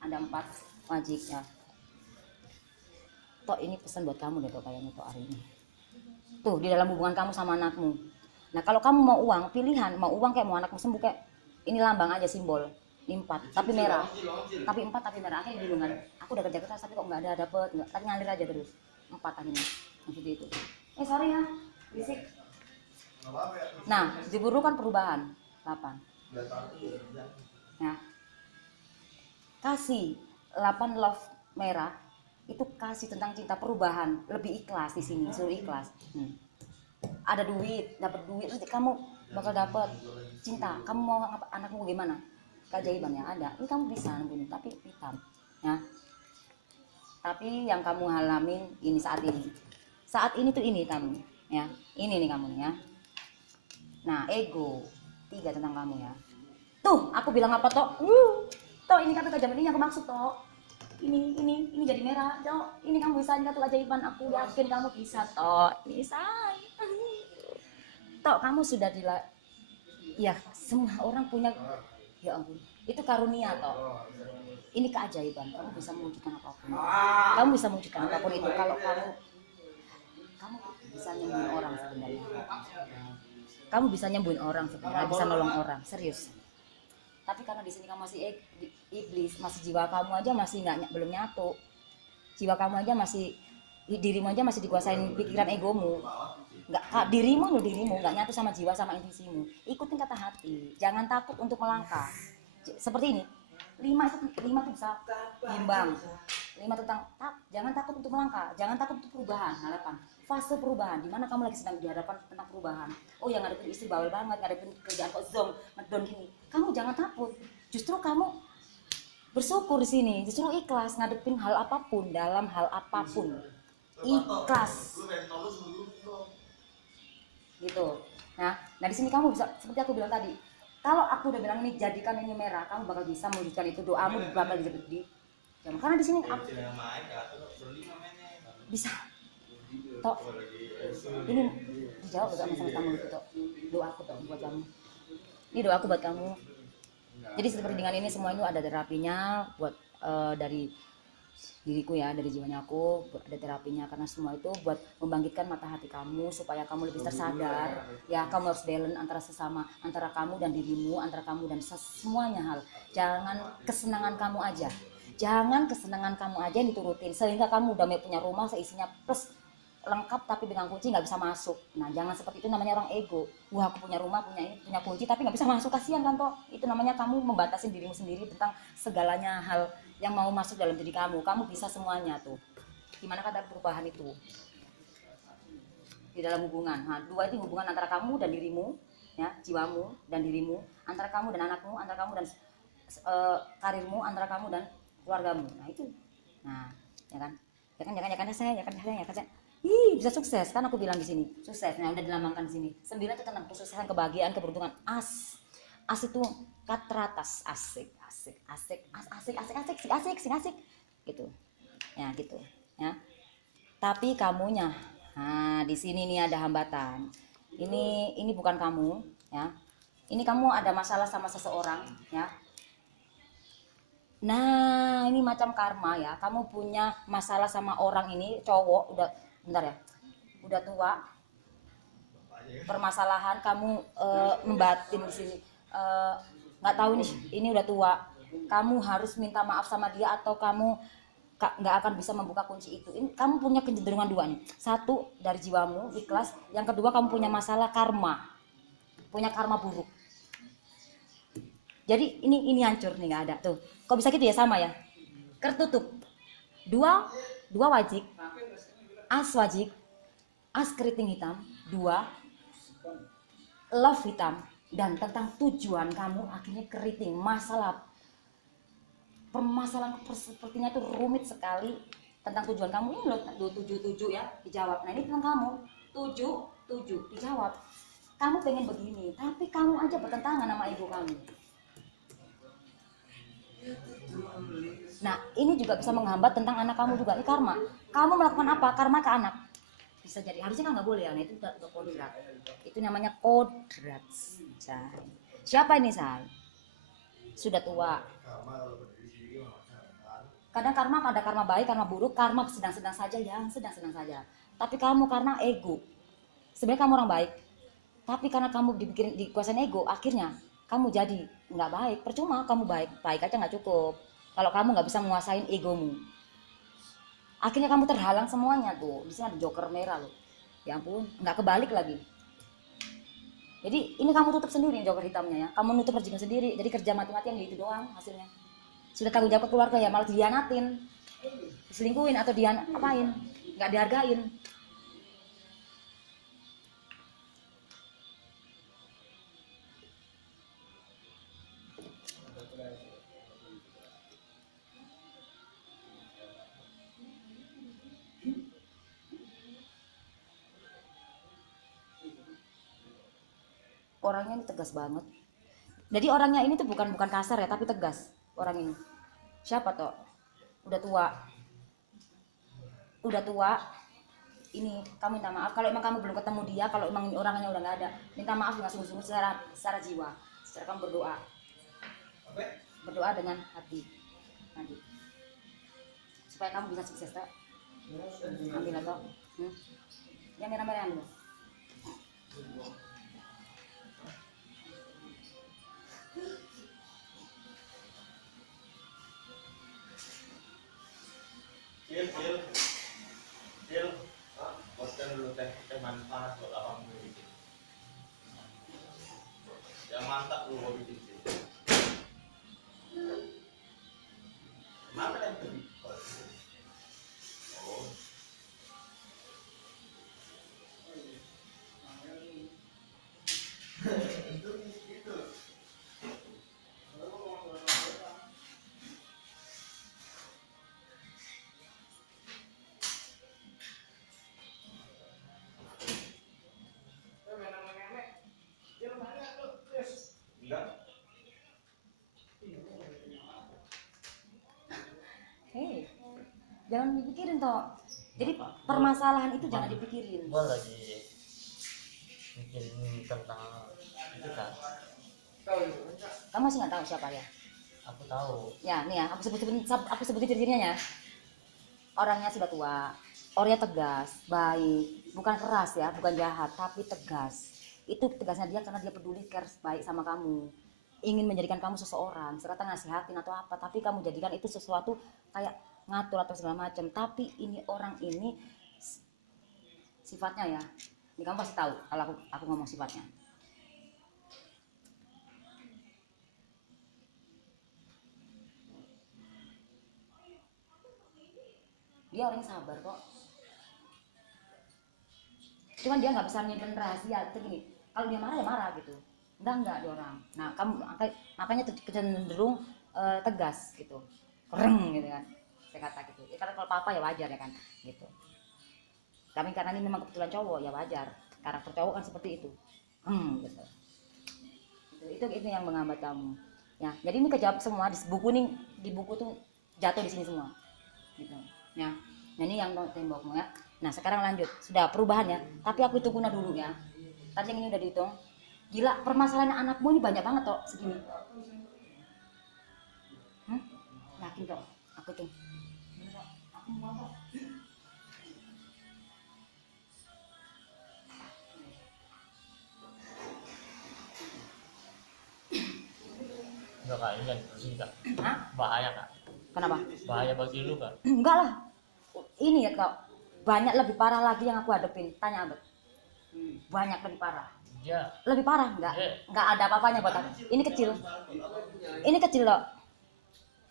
Ada 4 wajib ya. Tok ini pesan buat kamu deh Tok kayaknya Tok hari ini. Tuh di dalam hubungan kamu sama anakmu. Nah kalau kamu mau uang, pilihan mau uang kayak mau anakmu sembuh kayak ini lambang aja simbol. 4 tapi merah, tapi 4 tapi merah. Akhirnya bingung kan, aku udah kerja keras tapi kok nggak ada dapet, tapi ngalir aja terus 4 akhirnya seperti itu. Sorry ya berisik. Nah diburu kan perubahan 8 ya. Kasih 8 love merah itu kasih tentang cinta, perubahan, lebih ikhlas di sini, suruh ikhlas. Ada duit, dapat duit, kamu bakal dapat cinta. Kamu mau anakmu gimana? Keajaibannya ada, ini kamu bisa nemuin, tapi hitam ya. Tapi yang kamu halamin ini saat ini tuh ini kamu ya, ini nih kamu ya. Nah ego 3 tentang kamu ya. Tuh aku bilang apa toh? Toh ini kata keajaiban ini yang aku maksud toh. Ini jadi merah toh. Ini kamu bisa, ini kata keajaiban, aku yakin kamu bisa toh. Bisa toh, kamu sudah ya semua orang punya. Ya ampun, itu karunia toh. Ini keajaiban, kamu bisa mewujudkan apapun. Kamu bisa mewujudkan apapun itu kalau kamu bisa nyembuhin orang sebenarnya. Kamu bisa nyembuhin orang sebenarnya, bisa nolong orang, serius. Tapi karena di sini kamu masih iblis, masih jiwa kamu aja masih belum nyatu. Jiwa kamu aja masih, dirimu aja masih dikuasain pikiran egomu. Dirimu nggak nyatu sama jiwa, sama intuisimu. Ikutin kata hati, jangan takut untuk melangkah. Seperti ini 5 itu bisa bimbang. 5 tentang jangan takut untuk melangkah, jangan takut untuk perubahan, harapan, fase perubahan, dimana kamu lagi sedang dihadapkan tentang perubahan. Oh yang ngadepin istri bawel banget, ngadepin kerjaan kok zong, ngedon gini, kamu jangan takut, justru kamu bersyukur di sini, justru ikhlas ngadepin hal apapun, dalam hal apapun ikhlas gitu. Nah di sini kamu bisa, seperti aku bilang tadi, kalau aku udah bilang ini jadikan ini merah, kamu bakal bisa mewujudkan itu, doamu bakal di karena di sini aku bisa toh. Ini dijawab gak masalah kamu itu toh, doaku toh buat kamu, ini doaku buat kamu. Jadi seperti dengan ini semua itu ada terapinya buat dari diriku ya, dari jiwanya aku, ada terapinya, karena semua itu buat membangkitkan mata hati kamu supaya kamu lebih tersadar ya. Kamu harus balance antara sesama, antara kamu dan dirimu, antara kamu dan semuanya hal. Jangan kesenangan kamu aja yang diturutin, sehingga kamu udah punya rumah seisinya plus lengkap tapi dengan kunci nggak bisa masuk. Nah jangan seperti itu, namanya orang ego. Wah aku punya rumah, punya ini, punya kunci tapi nggak bisa masuk, kasihan kan toh. Itu namanya kamu membatasi dirimu sendiri tentang segalanya hal yang mau masuk dalam diri kamu. Kamu bisa semuanya tuh. Gimana kata perubahan itu di dalam hubungan? Nah 2 itu hubungan antara kamu dan dirimu ya, jiwamu dan dirimu, antara kamu dan anakmu, antara kamu dan karirmu, antara kamu dan keluargamu. Nah itu, nah ya kan saya. Bisa sukses kan, aku bilang di sini sukses. Nah udah dilambangkan di sini 9 itu tentang kesuksesan, kebahagiaan, keberuntungan. As itu kat teratas, asik gitu ya, gitu ya. Tapi kamunya, nah di sini nih ada hambatan. Ini bukan kamu ya, ini kamu ada masalah sama seseorang ya. Nah, ini macam karma ya. Kamu punya masalah sama orang ini, cowok, udah bentar ya. Udah tua. Permasalahan kamu membatin di sini. Nggak tahu nih, ini udah tua. Kamu harus minta maaf sama dia atau kamu nggak akan bisa membuka kunci itu. Ini kamu punya kecenderungan dua nih. Satu, dari jiwamu ikhlas. Yang kedua, kamu punya masalah karma. Punya karma buruk. Jadi ini hancur nih, nggak ada tuh. Kok bisa gitu ya, sama ya? Tertutup. Dua wajik, as wajik, as keriting hitam, dua love hitam, dan tentang tujuan kamu akhirnya keriting. Permasalahan sepertinya itu rumit sekali tentang tujuan kamu. Ini loh, 77 ya dijawab. Nah, ini tentang kamu. 7 dijawab. Kamu pengen begini, tapi kamu aja bertentangan sama ego kamu. Nah, ini juga bisa menghambat tentang anak kamu juga. Ini karma. Kamu melakukan apa? Karma ke anak. Bisa jadi. Harusnya kan nggak boleh ya. Nah, itu udah kodrat. Itu namanya kodrat. Say. Siapa ini, Say? Sudah tua. Kadang karma ada karma baik, karma buruk, karma sedang-sedang saja, yang sedang-sedang saja. Tapi kamu karena ego. Sebenarnya kamu orang baik. Tapi karena kamu dikuasain ego, akhirnya kamu jadi nggak baik. Percuma kamu baik aja nggak cukup. Kalau kamu nggak bisa menguasain egomu, akhirnya kamu terhalang semuanya tuh. Di sini ada joker merah loh. Ya ampun, nggak kebalik lagi. Jadi ini kamu tutup sendiri joker hitamnya ya. Kamu nutup rezeki sendiri. Jadi kerja mati-matian gitu doang hasilnya. Sudah tanggung jawab ke keluarga ya malah dihianatin, diselingkuhin atau apain? Nggak dihargain. Orangnya ini tegas banget. Jadi orangnya ini tuh bukan kasar ya, tapi tegas orang ini. Siapa toh? Udah tua. Ini kamu minta maaf kalau emang kamu belum ketemu dia, kalau emang orangnya udah nggak ada, minta maaf dengan sungguh-sungguh secara jiwa. Secara kamu berdoa dengan hati nanti supaya kamu bisa sukses tak? Ambil atau yang merah-merah ambil. Boskan dulu teh panas buat abang dulu bikin. Ya mantap dulu mau bikin sih. Kenapa yang tadi? Oh. Hei, jangan dipikirin toh. Jadi permasalahan itu jangan dipikirin. Gua lagi mikirin tentang itu kan. Kamu masih nggak tahu siapa ya? Aku tahu. Ya, nih ya, aku sebutin ciri-cirinya ya. Orangnya sudah tua, orangnya tegas, baik, bukan keras ya, bukan jahat, tapi tegas. Itu tegasnya dia karena dia peduli, cares baik sama kamu, ingin menjadikan kamu seseorang. Serta nasihatin atau apa, tapi kamu jadikan itu sesuatu kayak ngatur atau segala macam. Tapi ini orang ini sifatnya ya, ini kamu pasti tahu kalau aku ngomong sifatnya. Dia orangnya sabar kok, cuman dia nggak bisa nyimpen rahasia. Itu gini, kalau dia marah ya marah gitu, enggak dia orang. Nah kamu makanya cenderung tegas gitu, keren gitu kan, saya kata gitu ya. Karena kalau papa ya wajar ya kan gitu, tapi karena ini memang kebetulan cowok ya wajar, karakter cowok kan seperti itu. Gitu. Itu yang menghambat kamu ya. Jadi ini kejawab semua di buku nih, di buku tuh jatuh di sini semua gitu ya. Nah ini yang tembokmu ya. Nah sekarang lanjut, sudah perubahan ya, tapi aku hitung guna dulu ya. Tadi yang ini udah dihitung. Gila, permasalahan anakmu ini banyak banget toh segini. yakin kok aku tuh. Aku mau kok. Enggak kak, ini kan terusin kak. Hah? Bahaya kak. Kenapa? Bahaya bagi lu kak. Enggak lah. Ini ya kok. Banyak lebih parah lagi yang aku hadepin. Tanya Abed. Banyak lebih parah. Dia Lebih parah enggak? Iya. Enggak ada apa-apanya buat aku. Ini kecil. Ini kecil loh.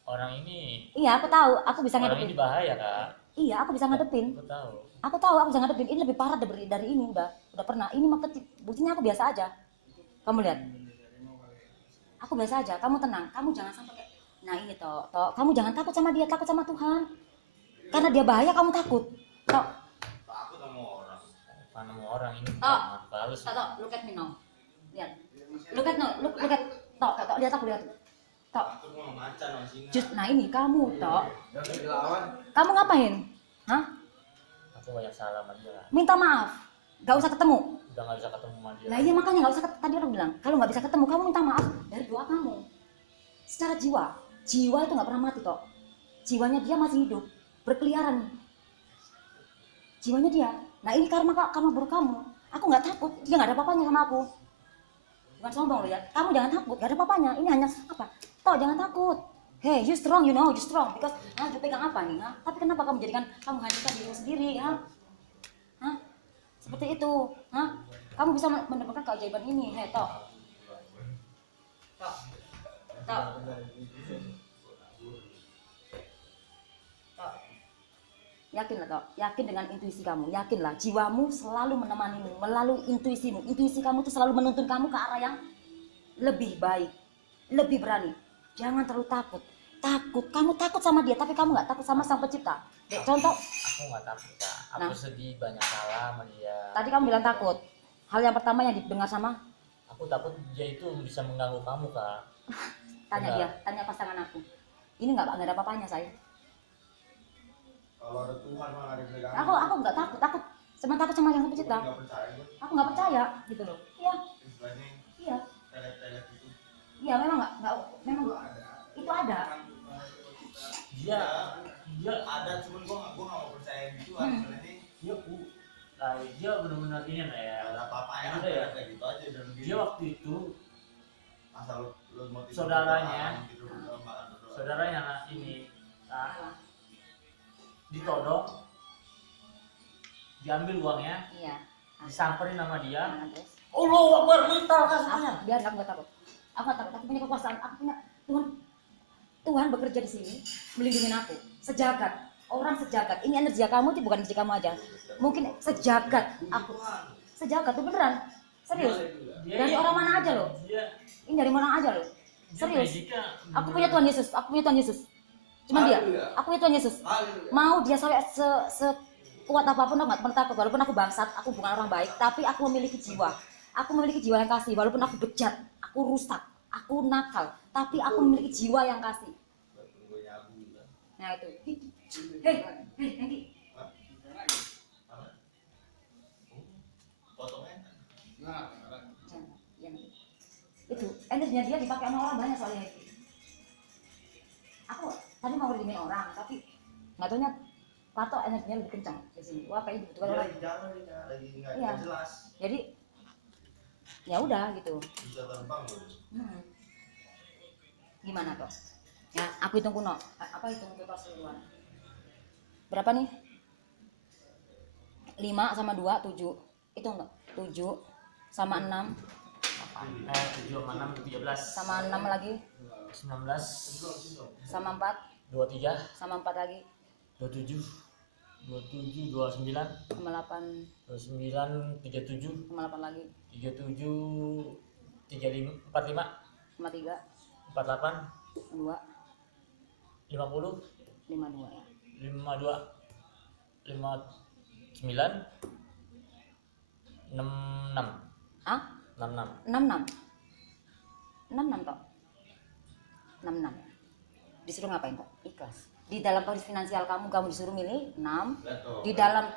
orang ini Iya, aku tahu. Aku bisa orang ini ngadepin. bahaya kak. Iya, aku bisa ngadepin. Aku tahu. Aku tahu aku bisa ngadepin. Ini lebih parah dari ini udah pernah. Ini mah kecil. Buktinya aku biasa aja. Kamu lihat. Aku biasa aja. Kamu tenang. Kamu jangan sampai kayak. Nah ini toh. Kamu jangan takut sama dia. Takut sama Tuhan. Karena dia bahaya. Kamu takut. Toh. Takut sama orang. Bukan sama orang ini. Oh. Kalau sih. Toh. Look at me now. Lihat. Look at no. Look at. Toh. Lihat aku lihat. Toh. Takut mau macan sama singa. Just. Nah ini kamu toh. Jangan dilawan. Kamu ngapain? Hah? Aku banyak salah sama dia kak. Minta maaf. Gak usah ketemu. Udah nggak bisa ketemu sama dia. Nah iya makanya nggak usah tadi orang bilang kalau nggak bisa ketemu kamu minta maaf dari doa kamu. Secara jiwa itu nggak pernah mati toh. Jiwanya dia masih hidup berkeliaran. Jiwanya dia. Nah ini karma buruk kamu. Aku nggak takut dia nggak ada apa-apanya sama aku. Bukan sombong loh ya. Kamu jangan takut nggak ada apa-apanya. Ini hanya apa? Toh jangan takut. Hey you strong you know you strong because you pegang apa nih? Tapi kenapa kamu jadikan kamu hancurkan dirimu sendiri ya? Seperti itu, kamu bisa mendapatkan keajaiban ini, toh. Yakinlah toh, yakin dengan intuisi kamu, yakinlah jiwamu selalu menemanimu melalui intuisimu. Intuisi kamu tuh selalu menuntun kamu ke arah yang lebih baik, lebih berani. Jangan terlalu takut. Kamu takut sama dia, tapi kamu nggak takut sama Sang Pencipta. Contoh, Aku nggak takut kak. Aku Nah. sedih banyak salah sama dia. tadi kamu bilang takut. Hal yang pertama yang didengar sama Aku takut dia itu bisa mengganggu kamu kak. tanya Enggak. dia, tanya pasangan aku. Ini nggak ada apa-apanya saya. Kalau ada Tuhan malah ada yang pegang. Aku nggak takut, cuma takut sama Yang Pencipta. Nggak percaya gue. Aku nggak percaya gitu loh. Iya, Istilahnya iya, telet-telet itu. iya memang memang itu ada. Dia Ada cuman gue nggak mau percaya gituan. Sebenarnya dia benar-benar ini lah ya. ada apa-apanya Ada ya? kayak gitu aja dan Dia waktu itu asal lu mau tidur Saudaranya. tidur makan berdoa. saudaranya anak ini ditodong, diambil uangnya, Iya. disamperin sama dia. Nah, terus Allah Akbar, mental kan semuanya. biar aku nggak takut. Aku nggak takut. Aku punya kekuasaan. Aku punya Tuhan bekerja di sini melindungi aku. Sejagat, orang sejagat. Ini energi kamu itu bukan energi kamu aja. Mungkin sejagat aku. Sejagat itu beneran. Serius. Dari orang mana aja loh. Ini dari mana aja loh. Serius. Aku punya Tuhan Yesus. Cuma dia. Aku punya Tuhan Yesus. Mau dia sampai sekuat apapun aku nggak pernah takut. Walaupun aku bangsat, aku bukan orang baik, tapi aku memiliki jiwa. Aku memiliki jiwa yang kasih. Walaupun aku bejat, aku rusak, aku nakal, tapi aku memiliki jiwa yang kasih. Nah itu. Hei, Hengki. Potongnya Itu energinya dia dipakai sama orang banyak soalnya. Aku tadi mau berdiriin orang, tapi nggak taunya patok energinya lebih kencang di sini. Wah, kayaknya dibutuhkan orang. jangan lagi nggak Iya. jelas Jadi ya udah gitu. bisa terbang loh. Gimana toh? Ya, aku hitung kuno. Apa hitung total keseluruhan? Berapa nih? 5 sama 2, 7. Hitung toh. 7 sama 6 7 sama 6, 13. sama 6 lagi 19, sama 4 23, sama 4 lagi 27, 29, sama 8 29, 37, sama 8 lagi 37, 35, 45, sama 3 48, 2 50, 52 ya. 52, 59, 66, Ah? 66. 66 toh 66 disuruh ngapain toh? Ikhlas. Di dalam kondisi finansial kamu disuruh milih 6. Di dalam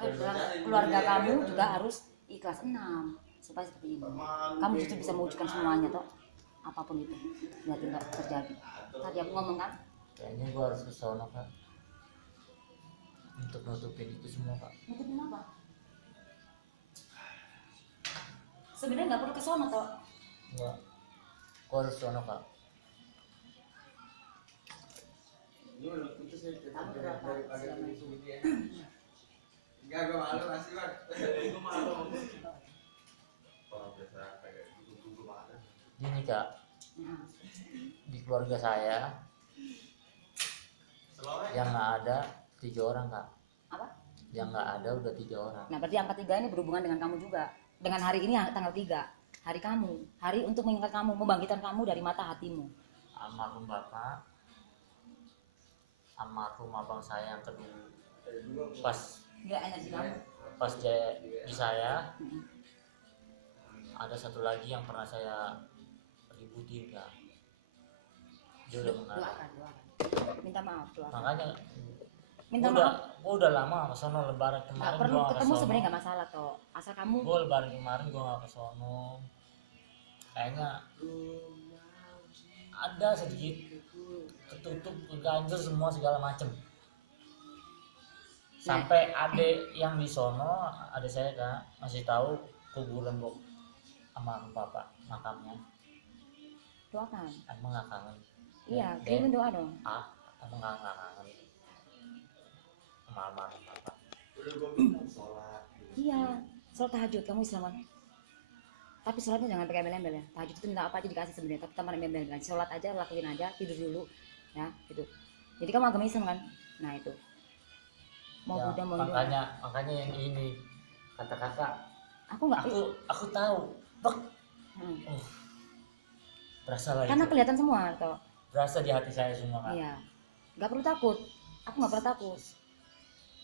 keluarga kamu juga harus ikhlas 6 supaya seperti ini kamu justru bisa mewujudkan semuanya toh, apapun itu. Lihat tidak terjadi. Tadi aku ngomong kan Kayaknya gua harus ke sono kak untuk nutupin itu semua kak. Nutupin apa? Sebenarnya nggak perlu ke sono toh. Enggak, gua harus sono kak. Kamu berapa? Enggak, gue malu masih bang. Gue malu. Orang biasa kayak gitu banget. Gini kak, Nah, di keluarga saya Selalu yang nggak ada 3 orang kak. apa? Yang nggak ada udah 3 orang. Nah, berarti angka 3 ini berhubungan dengan kamu juga. Dengan hari ini tanggal 3, hari kamu, hari untuk mengingat kamu, membangkitkan kamu dari mata hatimu. Almarhum bapak, almarhum abang saya yang kedua, pas Dia energi kamu. di saya Mm-mm. ada satu lagi yang pernah saya ributin kak. Dia udah mengalah. Doakan. Minta maaf, doakan. Makanya Minta gua maaf. udah lama ke sono lebaran Nggak kemarin perlu gua nggak ketemu ke sono. sebenarnya nggak masalah toh. Asal kamu Gua lebaran kemarin gua nggak ke sono. Kayaknya ada sedikit ketutup, keganjel semua segala macem. Sampai adek yang di sono, adek saya kak masih tahu kuburan bok almarhum bapak makamnya. doakan. Emang nggak kangen? Iya, Dek, kirimin doa dong. emang nggak kangen sama almarhum bapak? udah gue bilang sholat. Iya, sholat tahajud kamu Islam kan? Tapi sholatnya jangan pakai embel-embel ya. Tahajud itu minta apa aja dikasih sebenarnya, tapi tanpa embel-embel kan. Sholat aja, lakuin aja, tidur dulu, ya gitu. Jadi kamu agama Islam kan? Nah itu. Mau Ya, Buddha mau Hindu. makanya yang ini kata kakak, Aku nggak. aku tahu, bek, Hmm. berasa lagi. Karena kelihatan semua toh. Berasa di hati saya semua kak. Iya. Nggak perlu takut. Aku nggak pernah takut.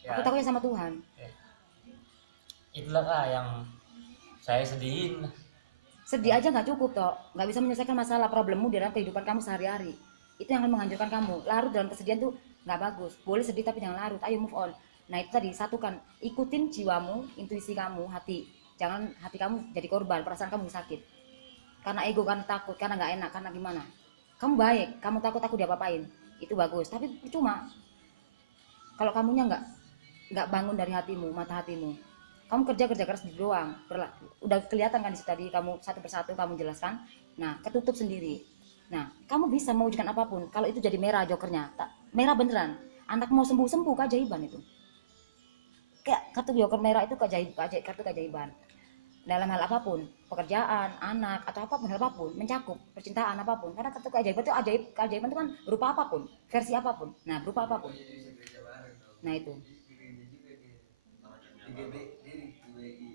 Ya, Aku takutnya sama Tuhan. itulah kak yang saya sedihin. Sedih aja nggak cukup toh. Nggak bisa menyelesaikan masalah problemmu dalam kehidupan kamu sehari-hari. Itu yang akan menghancurkan kamu. Larut dalam kesedihan tuh nggak bagus. Boleh sedih tapi jangan larut. Ayo move on. Nah itu tadi, satukan, ikutin jiwamu, intuisi kamu, hati. Jangan hati kamu jadi korban, perasaan kamu sakit. Karena ego, karena takut, karena nggak enak, karena gimana. Kamu baik, kamu takut aku diapa-apain. Itu bagus, tapi percuma. Kalau kamunya nggak bangun dari hatimu, mata hatimu. Kamu kerja keras di doang. Udah kelihatan kan di situ tadi, kamu satu persatu kamu jelaskan. Nah, ketutup sendiri. Nah, kamu bisa mewujudkan apapun. Kalau itu jadi merah jokernya, merah beneran. Anak mau sembuh keajaiban itu. Kayak kartu joker merah itu kartu keajaiban. Dalam hal apapun, pekerjaan, anak atau apapun, mencakup percintaan apapun. Karena kartu keajaiban itu keajaiban itu kan berupa apapun, versi apapun. Nah, berupa apapun. Nah, itu.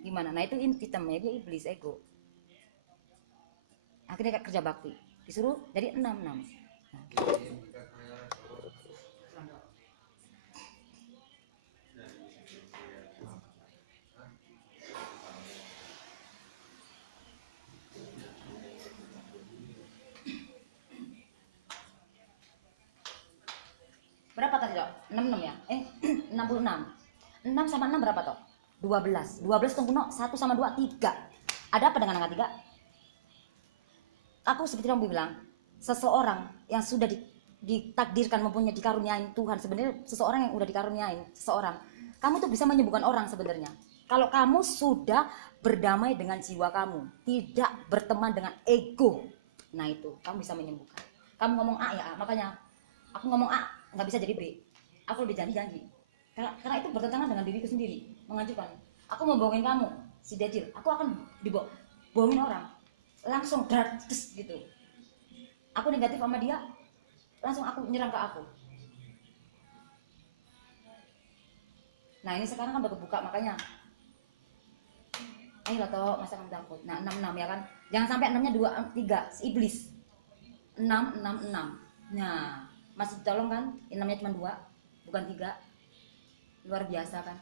Gimana? Nah, itu sistemnya dia iblis ego. Akhirnya kerja bakti. Disuruh dari 6. Nah, gitu. Berapa tadi dok? 66 ya? 66. 6 sama 6 berapa toh? 12. 12 tunggu no, 1 sama 2 3. Ada apa dengan angka 3? Aku seperti kamu bilang, seseorang yang sudah ditakdirkan mempunyai dikaruniai Tuhan, sebenarnya seseorang yang udah dikaruniai seseorang, kamu tuh bisa menyembuhkan orang sebenarnya. Kalau kamu sudah berdamai dengan jiwa kamu, tidak berteman dengan ego, nah itu kamu bisa menyembuhkan. Kamu ngomong A ya A, makanya aku ngomong A nggak bisa jadi B. Aku lebih janji. Karena itu bertentangan dengan diriku sendiri, menghancurkan. Aku mau bohongin kamu, si Dajil, aku akan dibohongin orang, langsung gratis gitu. Aku negatif sama dia, langsung aku nyerang ke aku. Nah ini sekarang kan udah kebuka, makanya ayolah toh, masa kamu takut. Nah 66 ya kan, jangan sampai 6 nya 2 3 si iblis. 6 6 6. Nah masih tolong kan, 6 nya cuma 2 bukan 3. Luar biasa kan,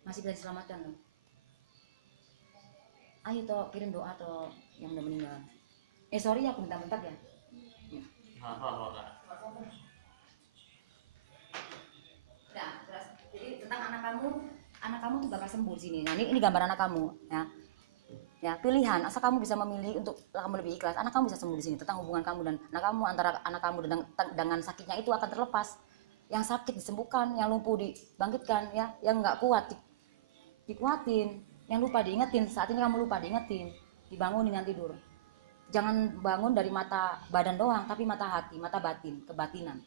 masih bisa diselamatkan loh. Ayo toh kirim doa toh yang udah meninggal. Sorry aku bentar-bentar ya. Nah, jadi tentang anak kamu tuh bakal sembuh di sini. Nah, ini gambar anak kamu ya. Ya, pilihan. Asal kamu bisa memilih untuk kamu lebih ikhlas, anak kamu bisa sembuh di sini. Tentang hubungan kamu dan anak kamu, antara anak kamu dengan sakitnya itu akan terlepas. Yang sakit disembuhkan, yang lumpuh dibangkitkan, ya. Yang nggak kuat dikuatin, yang lupa diingetin. Saat ini kamu lupa diingetin, dibangunin yang tidur. Jangan bangun dari mata badan doang, tapi mata hati, mata batin, kebatinan.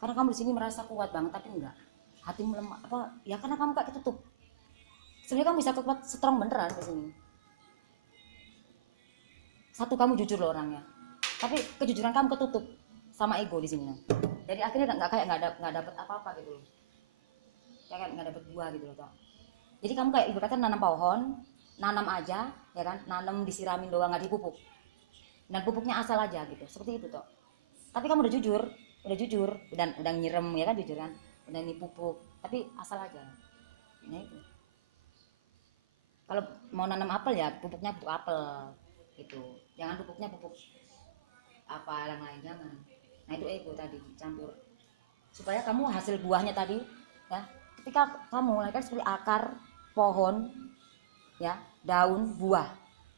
Karena kamu di sini merasa kuat banget, tapi enggak. Hatimu lemah, apa? Ya karena kamu kayak ketutup. Sebenarnya kamu bisa kuat strong beneran di sini. Satu, kamu jujur loh orangnya, tapi kejujuran kamu ketutup sama ego di sini. Jadi akhirnya nggak dapet apa-apa gitu loh. Kayak nggak dapet buah gitu loh toh. Jadi kamu kayak ibaratnya nanam pohon, nanam aja, ya kan? Nanam disiramin doang, nggak dipupuk. Dan pupuknya asal aja gitu, seperti itu toh. Tapi kamu udah jujur, udah nyirem ya kan, jujur kan, udah ini pupuk, tapi asal aja. Nah itu. Kalau mau nanam apel ya pupuknya pupuk apel gitu, jangan pupuknya pupuk apa yang lain, jangan. Nah itu ego tadi campur, supaya kamu hasil buahnya tadi ya, ketika kamu kan seperti akar pohon ya, daun, buah.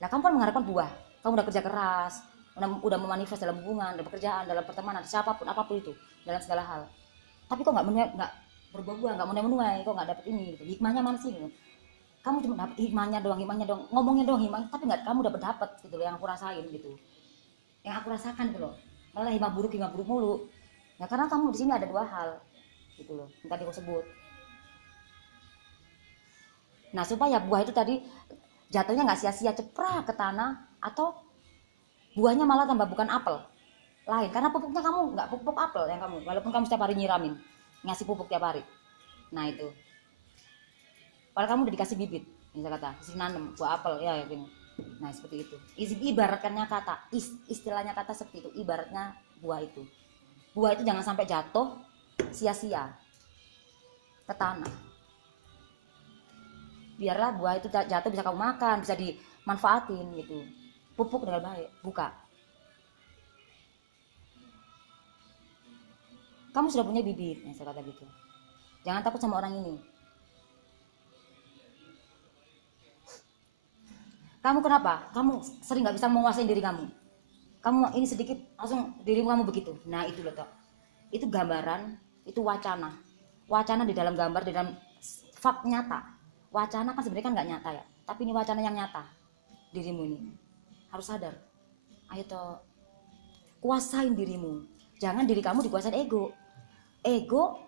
Nah kamu kan mengharapkan buah, kamu udah kerja keras, udah memanifest dalam hubungan, dalam pekerjaan, dalam pertemanan, siapapun apapun itu, dalam segala hal, tapi kok nggak berbuah-buah, nggak menuai, kok nggak dapet ini gitu. Hikmahnya mana sih gitu? Kamu cuma dapet hikmahnya doang, ngomongin doang hikmah, tapi nggak kamu dapet gitu loh, yang aku rasain gitu, yang aku rasakan gitu loh, malah hikmah buruk mulu. Ya karena kamu di sini ada dua hal gitu loh yang tadi aku sebut. Nah supaya buah itu tadi jatuhnya nggak sia-sia ceprak ke tanah, atau buahnya malah tambah bukan apel lain, karena pupuknya kamu nggak pupuk apel yang kamu, walaupun kamu setiap hari nyiramin, ngasih pupuk tiap hari. Nah itu, padahal kamu udah dikasih bibit, misalnya kata kasih nanam buah apel ya gini. Nah seperti itu, ibaratkannya kata, istilahnya kata seperti itu, ibaratnya buah itu jangan sampai jatuh sia-sia ke tanah. Biarlah buah itu jatuh bisa kamu makan, bisa dimanfaatin gitu, pupuk dengan baik, buka. Kamu sudah punya bibit, saya kata gitu. Jangan takut sama orang ini. Kamu kenapa? Kamu sering nggak bisa menguasai diri kamu. Kamu ini sedikit langsung dirimu kamu begitu. Nah itu loh toh. Itu gambaran, itu wacana. Wacana di dalam gambar, di dalam fakt nyata. Wacana kan sebenarnya kan nggak nyata ya. Tapi ini wacana yang nyata. Dirimu ini harus sadar. Ayo toh, kuasain dirimu. Jangan diri kamu dikuasain ego. Ego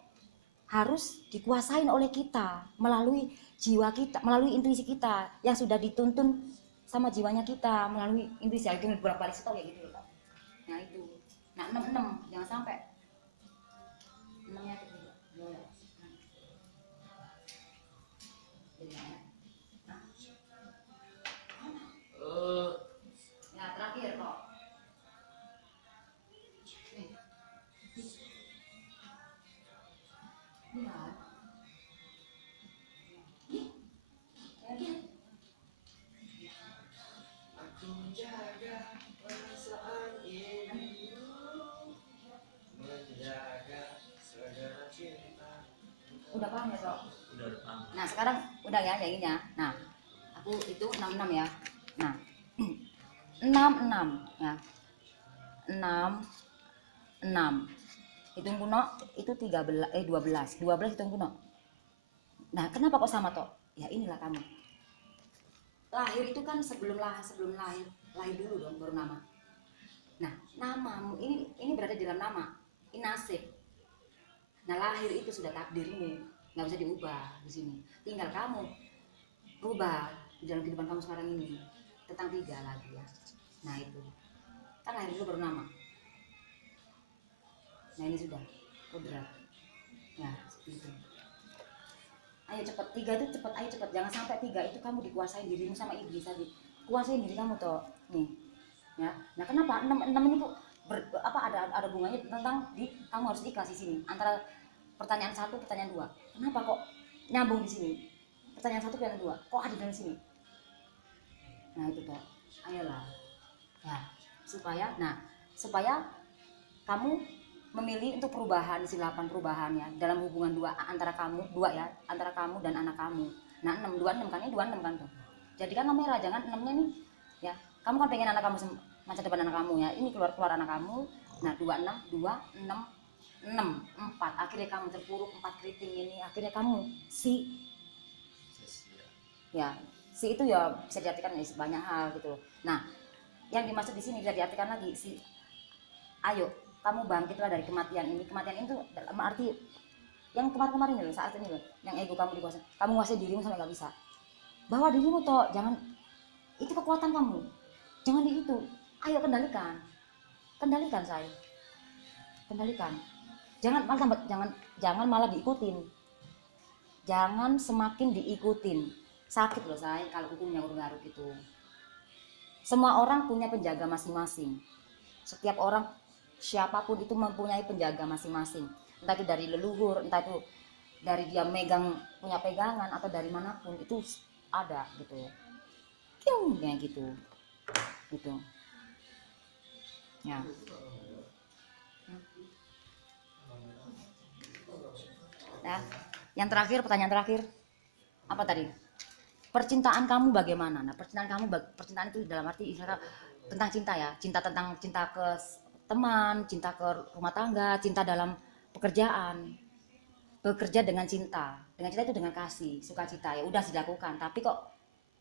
harus dikuasain oleh kita melalui jiwa kita, melalui intuisi kita yang sudah dituntun sama jiwanya kita melalui intuisi. Itu beberapa kali tahu ya gitu loh. Nah itu, nah 6 jangan sampai 6-nya itu juga. Ya terakhir kok. Aku menjaga perasaan ini, menjaga segala cinta. Udah paham ya toh? Udah paham. Nah sekarang udah ya yang ini ya. Nah aku itu 66 ya. Nah 66 ya, 6 hitung kuno itu 12 hitung kuno. Nah kenapa kok sama toh? Ya inilah kamu lahir itu kan sebelum lahir dulu dong baru nama. Nah namamu ini berada di dalam nama, ini nasib. Nah lahir itu sudah takdirmu, nggak bisa diubah di sini. Tinggal kamu rubah di dalam kehidupan kamu sekarang ini tentang 3 lagi ya. Nah itu kan lahir dulu baru nama. Nah ini sudah kodrat. Nah seperti itu. Ayo cepet 3 itu cepet, ayo cepet, jangan sampai 3 itu kamu dikuasain dirimu sama iblis tadi. Kuasain diri kamu toh nih ya. Nah kenapa 6 ini tuh ada hubungannya tentang kamu harus ikhlas di sini antara pertanyaan 1 pertanyaan 2. Kenapa kok nyambung di sini? Pertanyaan 1 pertanyaan 2 kok ada di sini? Nah itu toh, ayolah ya, supaya kamu memilih untuk perubahan, silapan perubahan ya dalam hubungan antara kamu dan anak kamu. Nah 6 kan ini 26 kan tuh. jadikan merah, jangan 6-nya nih ya. Kamu kan pengen anak kamu masa depan anak kamu ya, ini keluar anak kamu. Nah 26 2 6 6 4, akhirnya kamu terpuruk 4 keriting ini, akhirnya kamu si ya, si itu ya bisa diartikan ya banyak hal gitu loh. Nah yang dimaksud di sini bisa diartikan lagi si, ayo kamu bangkitlah dari kematian ini. Kematian itu dalam arti yang kemarin-kemarin loh, saat ini loh, yang ego kamu dikuasai, kamu menguasai dirimu sampai nggak bisa. Bawa dirimu toh, jangan itu kekuatan kamu, jangan di itu. Ayo kendalikan, kendalikan saya, kendalikan. Jangan malah jangan malah diikutin, jangan semakin diikutin. Sakit loh saya kalau hukumnya garuk itu. Semua orang punya penjaga masing-masing. Setiap orang siapapun itu mempunyai penjaga masing-masing. Entah itu dari leluhur, entah itu dari dia punya pegangan, atau dari manapun itu ada gitu. Kayak gitu. Gitu. Ya. Ya. Yang terakhir, pertanyaan terakhir. Apa tadi? Percintaan kamu bagaimana? Nah, percintaan itu dalam arti tentang cinta ya, cinta ke teman, cinta ke rumah tangga, cinta dalam pekerjaan, bekerja dengan cinta itu dengan kasih, sukacita ya udah dilakukan, tapi kok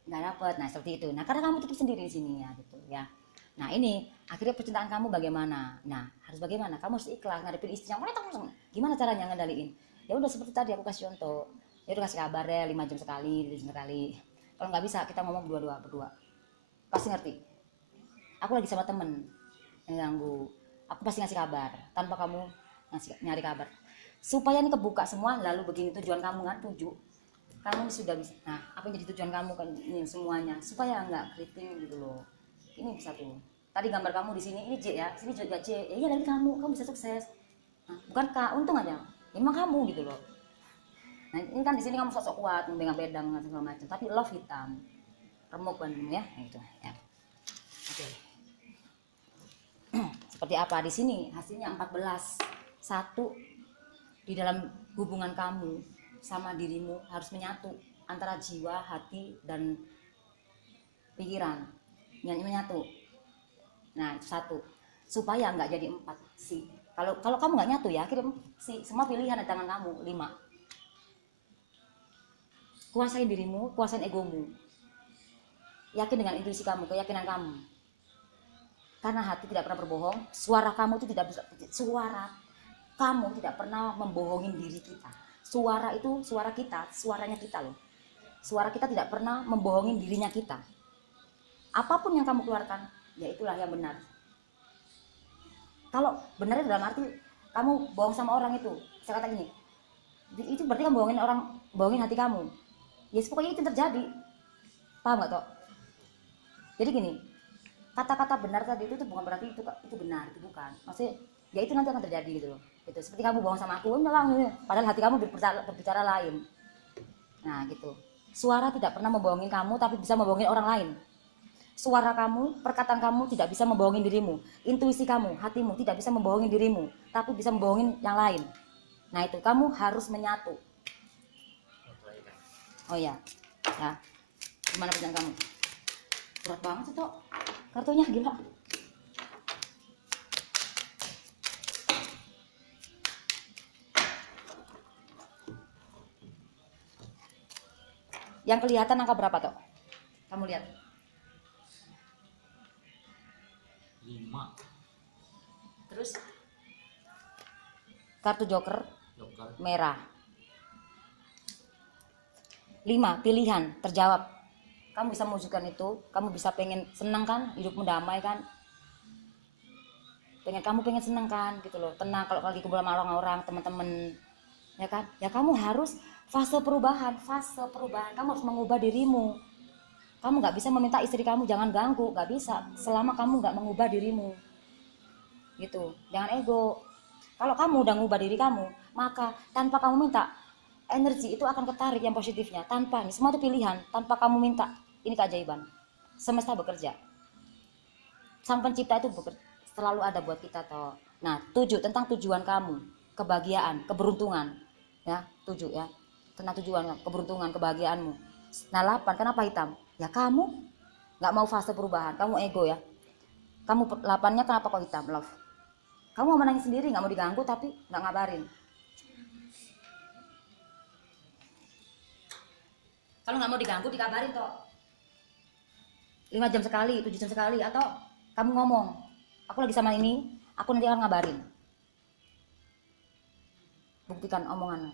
nggak dapet. Nah seperti itu. Nah karena kamu tutup sendiri di sini ya gitu ya. Nah ini akhirnya percintaan kamu bagaimana? Nah harus bagaimana? Kamu harus ikhlas ngadepin istri yang gimana caranya ngendaliin? Ya udah seperti tadi aku kasih contoh. Ya udah kasih kabar ya 5 jam sekali, 2 jam sekali. Kalau nggak bisa kita ngomong berdua, pasti ngerti. Aku lagi sama temen yang ganggu, aku pasti ngasih kabar tanpa kamu nyari kabar, supaya ini kebuka semua. Lalu begini tujuan kamu kan, kamu sudah bisa. Nah apa yang jadi tujuan kamu kan ini semuanya supaya nggak keriting gitu loh. Ini bisa tuh tadi gambar kamu di sini, ini J ya, sini juga J ya, iya lagi kamu bisa sukses. Nah, bukan K, untung aja ya, emang kamu gitu loh. Nah ini kan di sini kamu sosok kuat, bedang segala macam, tapi love hitam remuk kan ya, gitu ya. Oke. Seperti apa di sini hasilnya 14. Satu, di dalam hubungan kamu sama dirimu harus menyatu antara jiwa, hati dan pikiran, menyatu. Nah itu satu, supaya nggak jadi 4 sih. Kalau kamu nggak nyatu ya akhirnya sih, semua pilihan di tangan kamu. 5, kuasain dirimu, kuasain egomu, yakin dengan intuisi kamu, keyakinan kamu. Karena hati tidak pernah berbohong, suara kamu itu tidak bisa, kamu tidak pernah membohongin diri kita. Suara itu suara kita, suaranya kita loh. Suara kita tidak pernah membohongin dirinya kita. Apapun yang kamu keluarkan, ya itulah yang benar. Kalau benar itu dalam arti kamu bohong sama orang itu, saya kata gini, itu berarti kamu bohongin hati kamu. Ya pokoknya itu terjadi. Paham gak toh? Jadi gini, kata-kata benar tadi itu bukan berarti itu benar, itu bukan. Maksudnya ya itu nanti akan terjadi gitu loh. Gitu. Seperti kamu bohong sama aku, padahal hati kamu berbicara lain. Nah gitu. Suara tidak pernah membohongin kamu, tapi bisa membohongin orang lain. Suara kamu, perkataan kamu tidak bisa membohongin dirimu. Intuisi kamu, hatimu tidak bisa membohongin dirimu, tapi bisa membohongin yang lain. Nah itu, kamu harus menyatu. Oh ya, ya. Gimana pekerjaan kamu? Berat banget sih Tok, kartunya gila. Yang kelihatan angka berapa Tok? Kamu lihat. 5. Terus kartu joker merah. 5 pilihan terjawab. Kamu bisa mewujudkan itu, kamu bisa pengen senang kan, hidupmu damai kan, kamu pengen senang kan gitu loh, tenang kalau lagi kumpul sama orang-orang, teman-teman ya kan. Ya kamu harus fase perubahan, kamu harus mengubah dirimu. Kamu nggak bisa meminta istri kamu jangan ganggu, nggak bisa selama kamu nggak mengubah dirimu gitu. Jangan ego. Kalau kamu udah ngubah diri kamu, maka tanpa kamu minta, energi itu akan ketarik yang positifnya. Tanpa, ini semua itu pilihan, tanpa kamu minta. Ini keajaiban, semesta bekerja, sang pencipta itu selalu ada buat kita toh. Nah 7 tentang tujuan kamu, kebahagiaan, keberuntungan ya. 7 ya tentang tujuan, keberuntungan, kebahagiaanmu. Nah 8 kenapa hitam? Ya kamu nggak mau fase perubahan, kamu ego ya. Kamu 8-nya kenapa kok hitam? Love. Kamu mau menangis sendiri, nggak mau diganggu tapi nggak ngabarin. Kalau nggak mau diganggu dikabarin toh. 5 jam sekali, 7 jam sekali, atau kamu ngomong, aku lagi sama ini, aku nanti akan ngabarin. Buktikan omonganmu.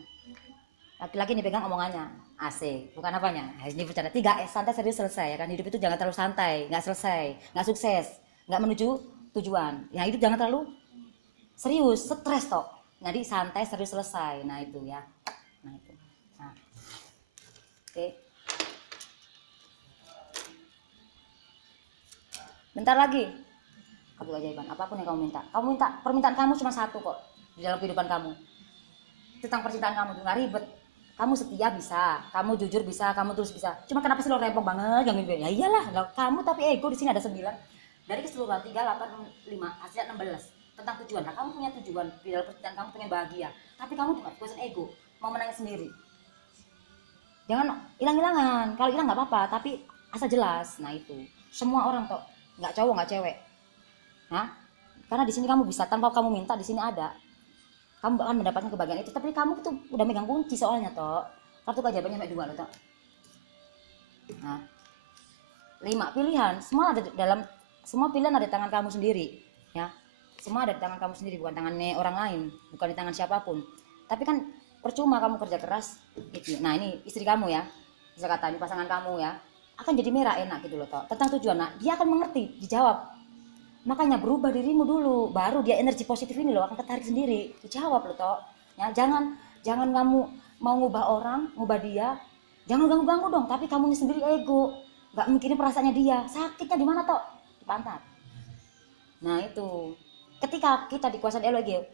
Laki-laki ini pegang omongannya, asik, bukan apanya. Ini bercanda. 3S, santai serius selesai ya kan. Hidup itu jangan terlalu santai, nggak selesai, nggak sukses, nggak menuju tujuan. Ya hidup jangan terlalu serius, stres toh. Jadi santai serius selesai. Nah itu ya. Nah itu. Nah. Oke. Bentar lagi. Kabul keajaiban. Apapun yang kamu minta. Kamu minta, permintaan kamu cuma satu kok di dalam kehidupan kamu. Tentang percintaan kamu itu nggak ribet. Kamu setia bisa, kamu jujur bisa, kamu tulus bisa. Cuma kenapa sih lo rempong banget gangguin gue? Ya iyalah, kamu tapi ego di sini ada 9. Dari keseluruhan 3, 8, 5, hasilnya 16. Tentang tujuan. Nah, kamu punya tujuan di dalam percintaan, kamu pengen bahagia. Tapi kamu cuma fokusin ego, mau menangis sendiri. Jangan hilang-hilangan. Kalau hilang nggak apa-apa, tapi asal jelas. Nah itu. Semua orang toh, nggak cowok nggak cewek. Nah, karena di sini kamu bisa tanpa kamu minta, di sini ada. Kamu akan mendapatkan kebahagiaan itu, tapi kamu tuh udah megang kunci soalnya toh. Kartu keajaibannya sampai 2 loh toh. Nah, 5 pilihan, semua ada dalam, semua pilihan ada di tangan kamu sendiri, ya. Semua ada di tangan kamu sendiri, bukan tangannya orang lain, bukan di tangan siapapun. Tapi kan percuma kamu kerja keras gitu. Nah, ini istri kamu ya. Bisa kata ini pasangan kamu ya. Akan jadi merah enak gitu loh toh. Tentang tujuan, nah, dia akan mengerti, dijawab. Makanya berubah dirimu dulu, baru dia energi positif ini loh akan tertarik sendiri. Dijawab loh toh. Ya, jangan kamu mau ngubah orang, ngubah dia, jangan ganggu-ganggu dong. Tapi kamunya sendiri ego, nggak mikirin perasaannya dia. Sakitnya di mana toh? Di pantat. Nah itu, ketika kita dikuasai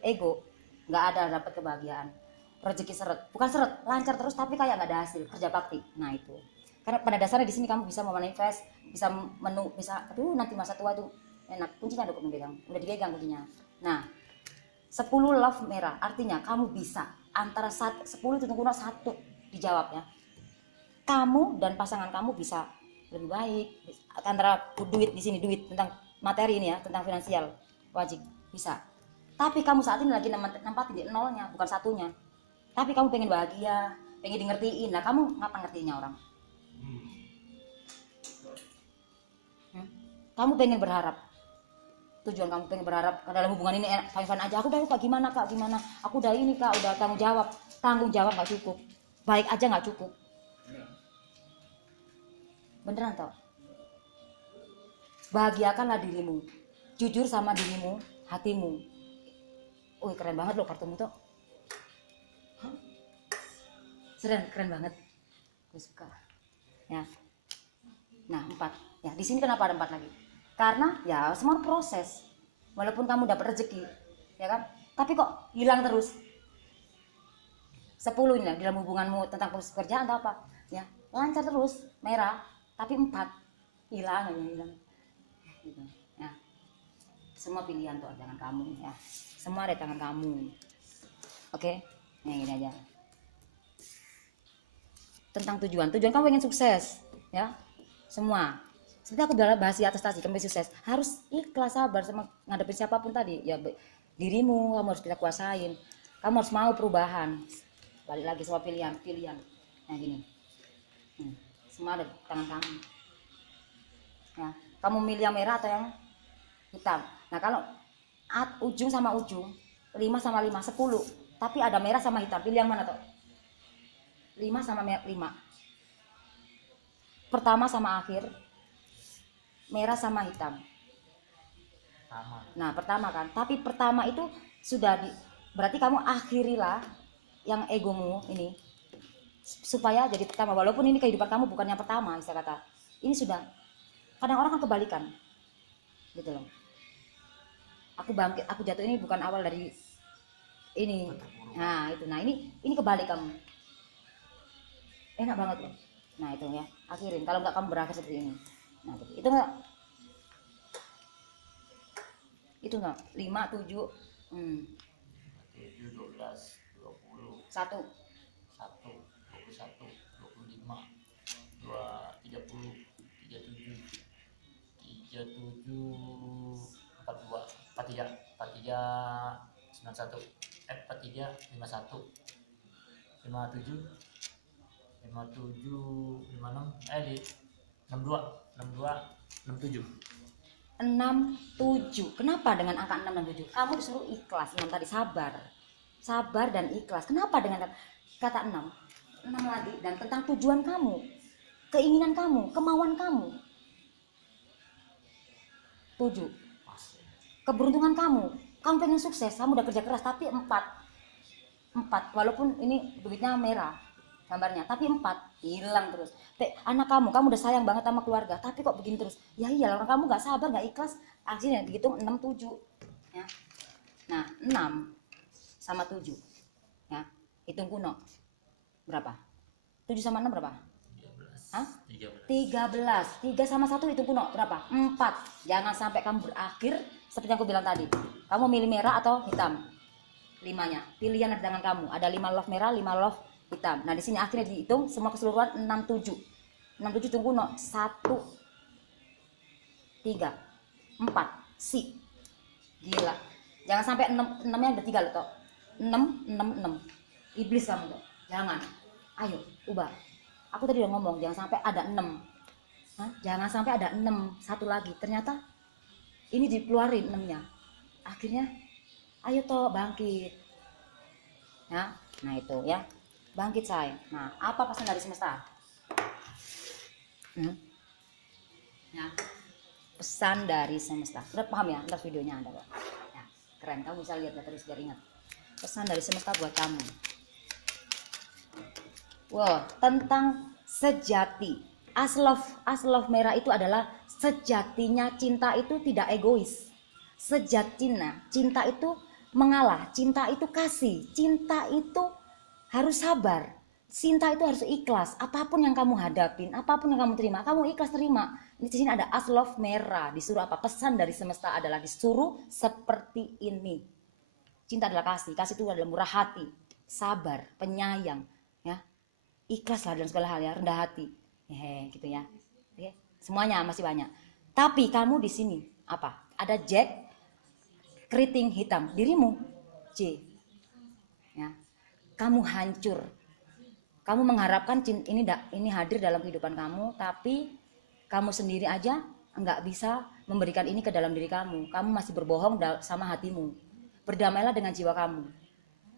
ego, nggak ada dapat kebahagiaan. Rezeki seret, bukan seret, lancar terus tapi kayak nggak ada hasil kerja bakti. Nah itu, karena pada dasarnya di sini kamu bisa memanifest, bisa bisa, aduh nanti masa tua tuh enak, kuncinya ada kok memegang, udah dipegang kuncinya. Nah, 10 love merah artinya kamu bisa antara 10 itu tunggu 1 dijawab ya. Kamu dan pasangan kamu bisa lebih baik antara duit di sini, duit tentang materi ini ya, tentang finansial wajib bisa. Tapi kamu saat ini lagi nempatin di 0-nya, bukan 1-nya. Tapi kamu pengen bahagia, pengen di ngertiin. Nah, kamu ngapa ngertiinnya orang? Kamu pengen berharap. Tujuan kamu pengen berharap dalam hubungan ini enak, fine aja. Aku udah kak gimana kak, gimana? Aku udah ini kak, udah tanggung jawab nggak cukup. Baik aja nggak cukup. Beneran tau? Bahagiakanlah dirimu, jujur sama dirimu, hatimu. Wih keren banget loh kartumu tuh. Keren banget. Gue suka. Ya. Nah 4. Ya di sini kenapa ada 4 lagi? Karena ya semua proses. Walaupun kamu dapat rezeki, ya kan? Tapi kok hilang terus. 10 ini lah dalam hubunganmu tentang pekerjaan atau apa? Ya lancar terus, merah. Tapi 4 hilang. Gitu. Ya. Semua pilihan tuh ada tangan kamu ya. Semua ada tangan kamu. Oke, yang ini aja. Tentang tujuan kamu ingin sukses, ya. Semua. Seperti aku bahas di atas tadi, kamu sukses harus ikhlas sabar sama ngadepin siapapun tadi. Ya dirimu kamu harus bisa kuasain. Kamu harus mau perubahan. Balik lagi semua pilihan. Nah gini. Semua ada di tangan kamu. Ya, kamu milih yang merah atau yang hitam. Nah kalau ujung sama ujung 5 sama 5 10 tapi ada merah sama hitam, pilih yang mana toh? 5 sama 5, pertama sama akhir, merah sama hitam. Nah pertama kan, tapi pertama itu sudah berarti kamu akhirilah yang egomu ini supaya jadi pertama, walaupun ini kehidupan kamu bukan yang pertama, bisa kata ini sudah. Kadang orang kan kebalikan gitu loh. Aku bangkit, aku jatuh ini bukan awal dari ini. Nah itu, nah ini kebalik kamu. Enak banget loh. Nah itu ya, akhirin. Kalau nggak kamu berakhir seperti ini. Nah itu nggak. Itu nggak. 5, 7. 7, 12, 20. 1. 1, 21, 25, 2, 30. 37 42 43 43 91 43 51 57 57 56 di 62 62 67. 67. Kenapa dengan angka 6 dan 7? Kamu disuruh ikhlas. 6 tadi sabar. Sabar dan ikhlas. Kenapa dengan kata 6? 6 lagi dan tentang tujuan kamu, keinginan kamu, kemauan kamu. 7. Keberuntungan kamu. Kamu pengen sukses, kamu udah kerja keras tapi 4. Walaupun ini duitnya merah gambarnya, tapi 4 hilang terus. Anak kamu udah sayang banget sama keluarga, tapi kok begini terus? Ya iya, orang kamu nggak sabar, nggak ikhlas. Akhirnya dihitung 6 7 ya. Nah 6 sama 7 ya, hitung kuno berapa? 7 sama 6 berapa? 13. 3 sama 1 hitung kuno berapa? 4. Jangan sampai kamu berakhir seperti yang aku bilang tadi. Kamu milih merah atau hitam? 5-nya. Pilihan ada di tangan kamu. Ada 5 love merah, 5 love hitam. Nah, di sini akhirnya dihitung semua keseluruhan 67. 67 hitung kuno 1 3 4. Si. Gila. Jangan sampai 6-nya ada 3 loh, toh. 6. Iblis kamu, toh. Jangan. Ayo, ubah. Aku tadi udah ngomong jangan sampai ada 6. Jangan sampai ada 6. Satu lagi. Ternyata ini dikeluarin 6-nya. Akhirnya ayo toh bangkit. Ya. Nah, itu ya. Bangkit say. Nah, apa pesan dari semesta? Ya. Pesan dari semesta. Udah paham ya? Ntar videonya ada kok. Ya, keren. Kamu bisa lihat terus biar ingat. Pesan dari semesta buat kamu. Wow, tentang sejati. As love merah itu adalah sejatinya cinta itu tidak egois. Sejatinya cinta itu mengalah, cinta itu kasih, cinta itu harus sabar, cinta itu harus ikhlas. Apapun yang kamu hadapin, apapun yang kamu terima, kamu ikhlas terima. Di sini ada as love merah. Disuruh apa? Pesan dari semesta adalah disuruh seperti ini. Cinta adalah kasih, kasih itu adalah murah hati, sabar, penyayang, ya. Ikhlas lah dalam segala hal ya, rendah hati, gitu ya. Oke, semuanya masih banyak. Tapi kamu di sini apa? Ada Jack, keriting hitam, dirimu J. Ya, kamu hancur. Kamu mengharapkan ini hadir dalam kehidupan kamu, tapi kamu sendiri aja nggak bisa memberikan ini ke dalam diri kamu. Kamu masih berbohong sama hatimu. Berdamailah dengan jiwa kamu.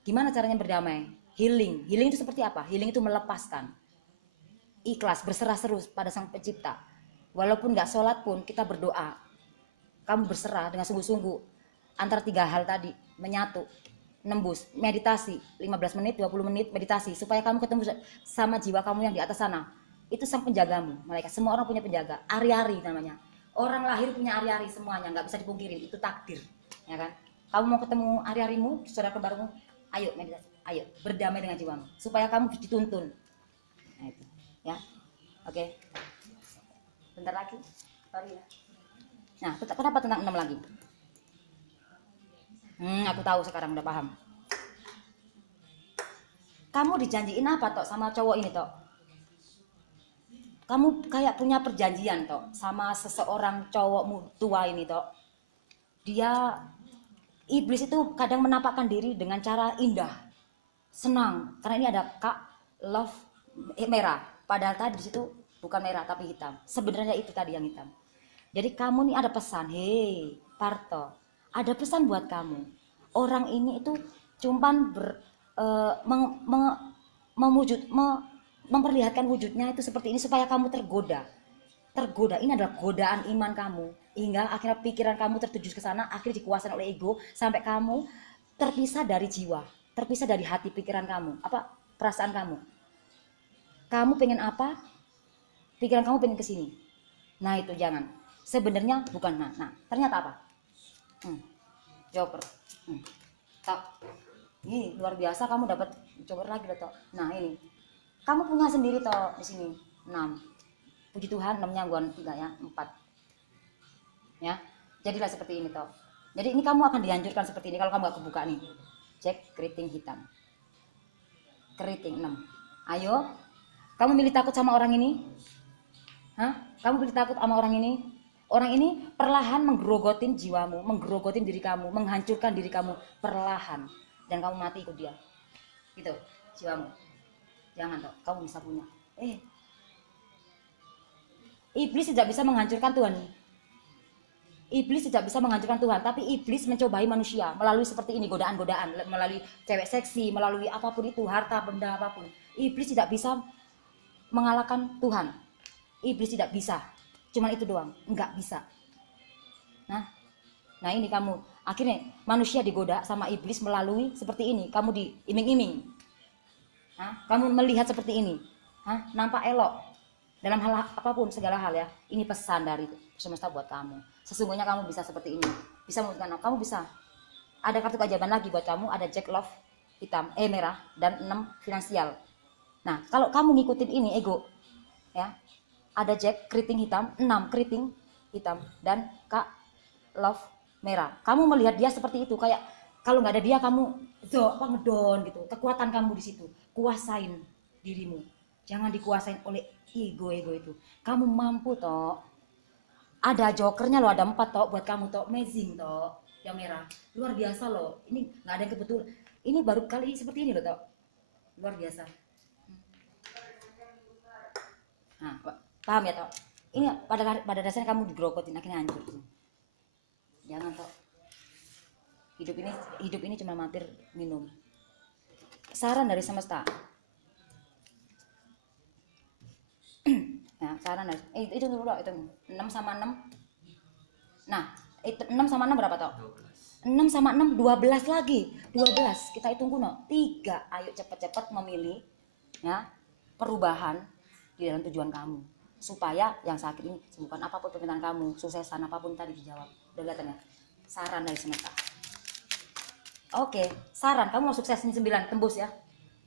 Gimana caranya berdamai? Healing itu seperti apa? Healing itu melepaskan, ikhlas, berserah serus pada Sang Pencipta. Walaupun nggak sholat pun kita berdoa. Kamu berserah dengan sungguh-sungguh. Antara 3 hal tadi menyatu, nembus, meditasi 15 menit, 20 menit meditasi supaya kamu ketemu sama jiwa kamu yang di atas sana. Itu sang penjagamu. Mereka semua orang punya penjaga. Ari-ari namanya. Orang lahir punya ari-ari semuanya, nggak bisa dipungkirin. Itu takdir, ya kan? Kamu mau ketemu ari-arimu, saudara kembarmu, ayo meditasi. Ayo berdamai dengan jiwamu supaya kamu dituntun. Nah itu ya. Oke. Bentar lagi. Sorry ya. Nah, kenapa tentang 6 lagi? Aku tahu sekarang udah paham. Kamu dijanjiin apa tok sama cowok ini tok? Kamu kayak punya perjanjian tok sama seseorang cowok tua ini tok. Dia iblis itu kadang menampakkan diri dengan cara indah. Senang karena ini ada kak love merah, padahal tadi di situ bukan merah tapi hitam. Sebenarnya itu tadi yang hitam. Jadi kamu nih ada pesan, hei Parto, ada pesan buat kamu. Orang ini itu cuman memperlihatkan wujudnya itu seperti ini supaya kamu tergoda. Ini adalah godaan iman kamu hingga akhirnya pikiran kamu tertuju ke sana, akhirnya dikuasai oleh ego sampai kamu terpisah dari jiwa. Terpisah dari hati pikiran kamu, apa perasaan kamu. Kamu pengen apa? Pikiran kamu pengen ke sini. Nah, itu jangan. Sebenarnya bukan nah. Ternyata apa? Joker. Tok. Ini luar biasa kamu dapat joker lagi loh, Tok. Nah, ini. Kamu punya sendiri toh di sini. 6. Puji Tuhan 6-nya gua 3 ya, 4. Ya. Jadilah seperti ini toh. Jadi ini kamu akan dihancurkan seperti ini kalau kamu gak kebuka nih. Cek keriting hitam. Keriting 6. Ayo. Kamu milih takut sama orang ini? Hah? Kamu milih takut sama orang ini? Orang ini perlahan menggerogotin jiwamu, menggerogotin diri kamu, menghancurkan diri kamu perlahan, dan kamu mati ikut dia. Gitu, jiwamu. Jangan toh, kamu bisa punya. Iblis tidak bisa menghancurkan Tuhan. Iblis tidak bisa menghancurkan Tuhan, tapi iblis mencobai manusia melalui seperti ini, godaan-godaan, melalui cewek seksi, melalui apapun itu, harta, benda, apapun. Iblis tidak bisa mengalahkan Tuhan. Iblis tidak bisa. Cuman itu doang, enggak bisa. Nah ini kamu, akhirnya manusia digoda sama iblis melalui seperti ini. Kamu diiming-iming. Kamu melihat seperti ini. Nampak elok. Dalam hal apapun, segala hal ya. Ini pesan dari semesta buat kamu. Sesungguhnya kamu bisa seperti ini. Bisa membuktikan, kamu bisa. Ada kartu keajaiban lagi buat kamu, ada Jack Love hitam, merah, dan 6 finansial. Nah, kalau kamu ngikutin ini, ego, ya, ada Jack keriting hitam, 6 keriting hitam, dan Kak Love merah. Kamu melihat dia seperti itu, kayak kalau nggak ada dia kamu ngedon gitu. Kekuatan kamu di situ, kuasain dirimu. Jangan dikuasain oleh ego itu. Kamu mampu toh. Ada jokernya loh, ada 4 toh buat kamu toh, amazing toh, yang merah, luar biasa loh. Ini nggak ada yang kebetulan. Ini baru kali seperti ini loh toh, luar biasa. Nah, paham ya toh? Ini pada dasarnya kamu digerogotin, akhirnya hancur. Jangan toh. Hidup ini cuma mampir minum. Saran dari semesta. Nah, saran dari itu dulu itu 6 sama 6. Nah, itu 6 sama 6 berapa toh? 6 sama 6 12 lagi. 12. Kita hitung kuno. 3. Ayo cepat-cepat memilih ya perubahan di dalam tujuan kamu, supaya yang sakit ini sembuhkan. Apapun permintaan kamu, suksesan apapun tadi dijawab. Udah kelihatan ya? Saran dari semesta. Oke, saran kamu mau sukses ini 9 tembus ya.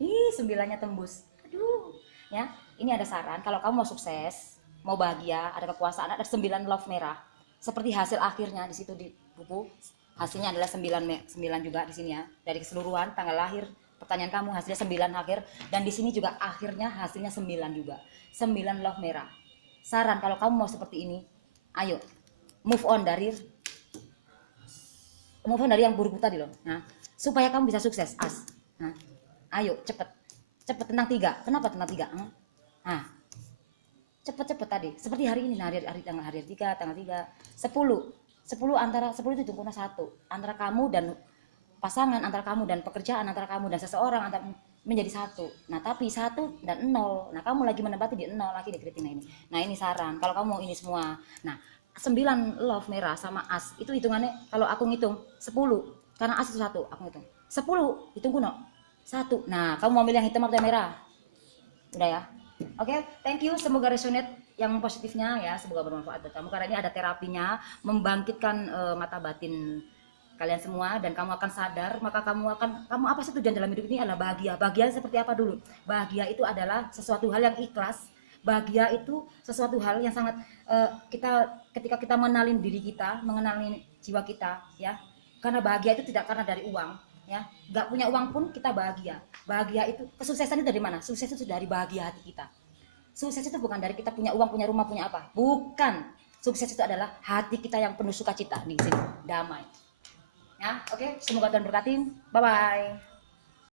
9-nya tembus. Aduh. Ya, ini ada saran kalau kamu mau sukses, mau bahagia, ada kekuasaan, ada 9 love merah. Seperti hasil akhirnya di situ di buku. Hasilnya adalah 9 juga di sini ya. Dari keseluruhan tanggal lahir, pertanyaan kamu hasilnya 9 akhir, dan di sini juga akhirnya hasilnya 9 juga. 9 love merah. Saran kalau kamu mau seperti ini, ayo move on dari yang buruk tadi loh. Nah, supaya kamu bisa sukses, as. Nah, ayo cepet tentang 3. Kenapa tentang 3? Nah, cepet tadi. Seperti hari ini, hari 3, tanggal 3, 10 antara 10 itu jumlahnya 1. Antara kamu dan pasangan, antara kamu dan pekerjaan, antara kamu dan seseorang, antara menjadi 1. Nah, tapi 1 dan 0. Nah, kamu lagi menempati di 0 lagi di kritiknya ini. Nah, ini saran kalau kamu mau ini semua. Nah, 9 love merah sama as itu hitungannya kalau aku ngitung 10, karena as itu 1, aku ngitung 10, hitung kuno 1. Nah, kamu mau milih yang hitam atau yang merah? Udah ya. Oke, thank you, semoga resonate yang positifnya ya, semoga bermanfaat buat kamu, karena ini ada terapinya membangkitkan mata batin kalian semua, dan kamu akan sadar, maka kamu apa sih tujuan dalam hidup ini adalah bahagia. Bahagia seperti apa dulu? Bahagia itu adalah sesuatu hal yang ikhlas. Bahagia itu sesuatu hal yang sangat ketika kita mengenalin diri kita, mengenalin jiwa kita ya. Karena bahagia itu tidak karena dari uang ya. Nggak punya uang pun kita bahagia. Bahagia itu, kesuksesan itu dari mana? Sukses itu dari bahagia hati kita. Sukses itu bukan dari kita punya uang, punya rumah, punya apa. Bukan. Sukses itu adalah hati kita yang penuh sukacita di sini, damai. Ya, oke, semoga Tuhan berkatin. Bye bye.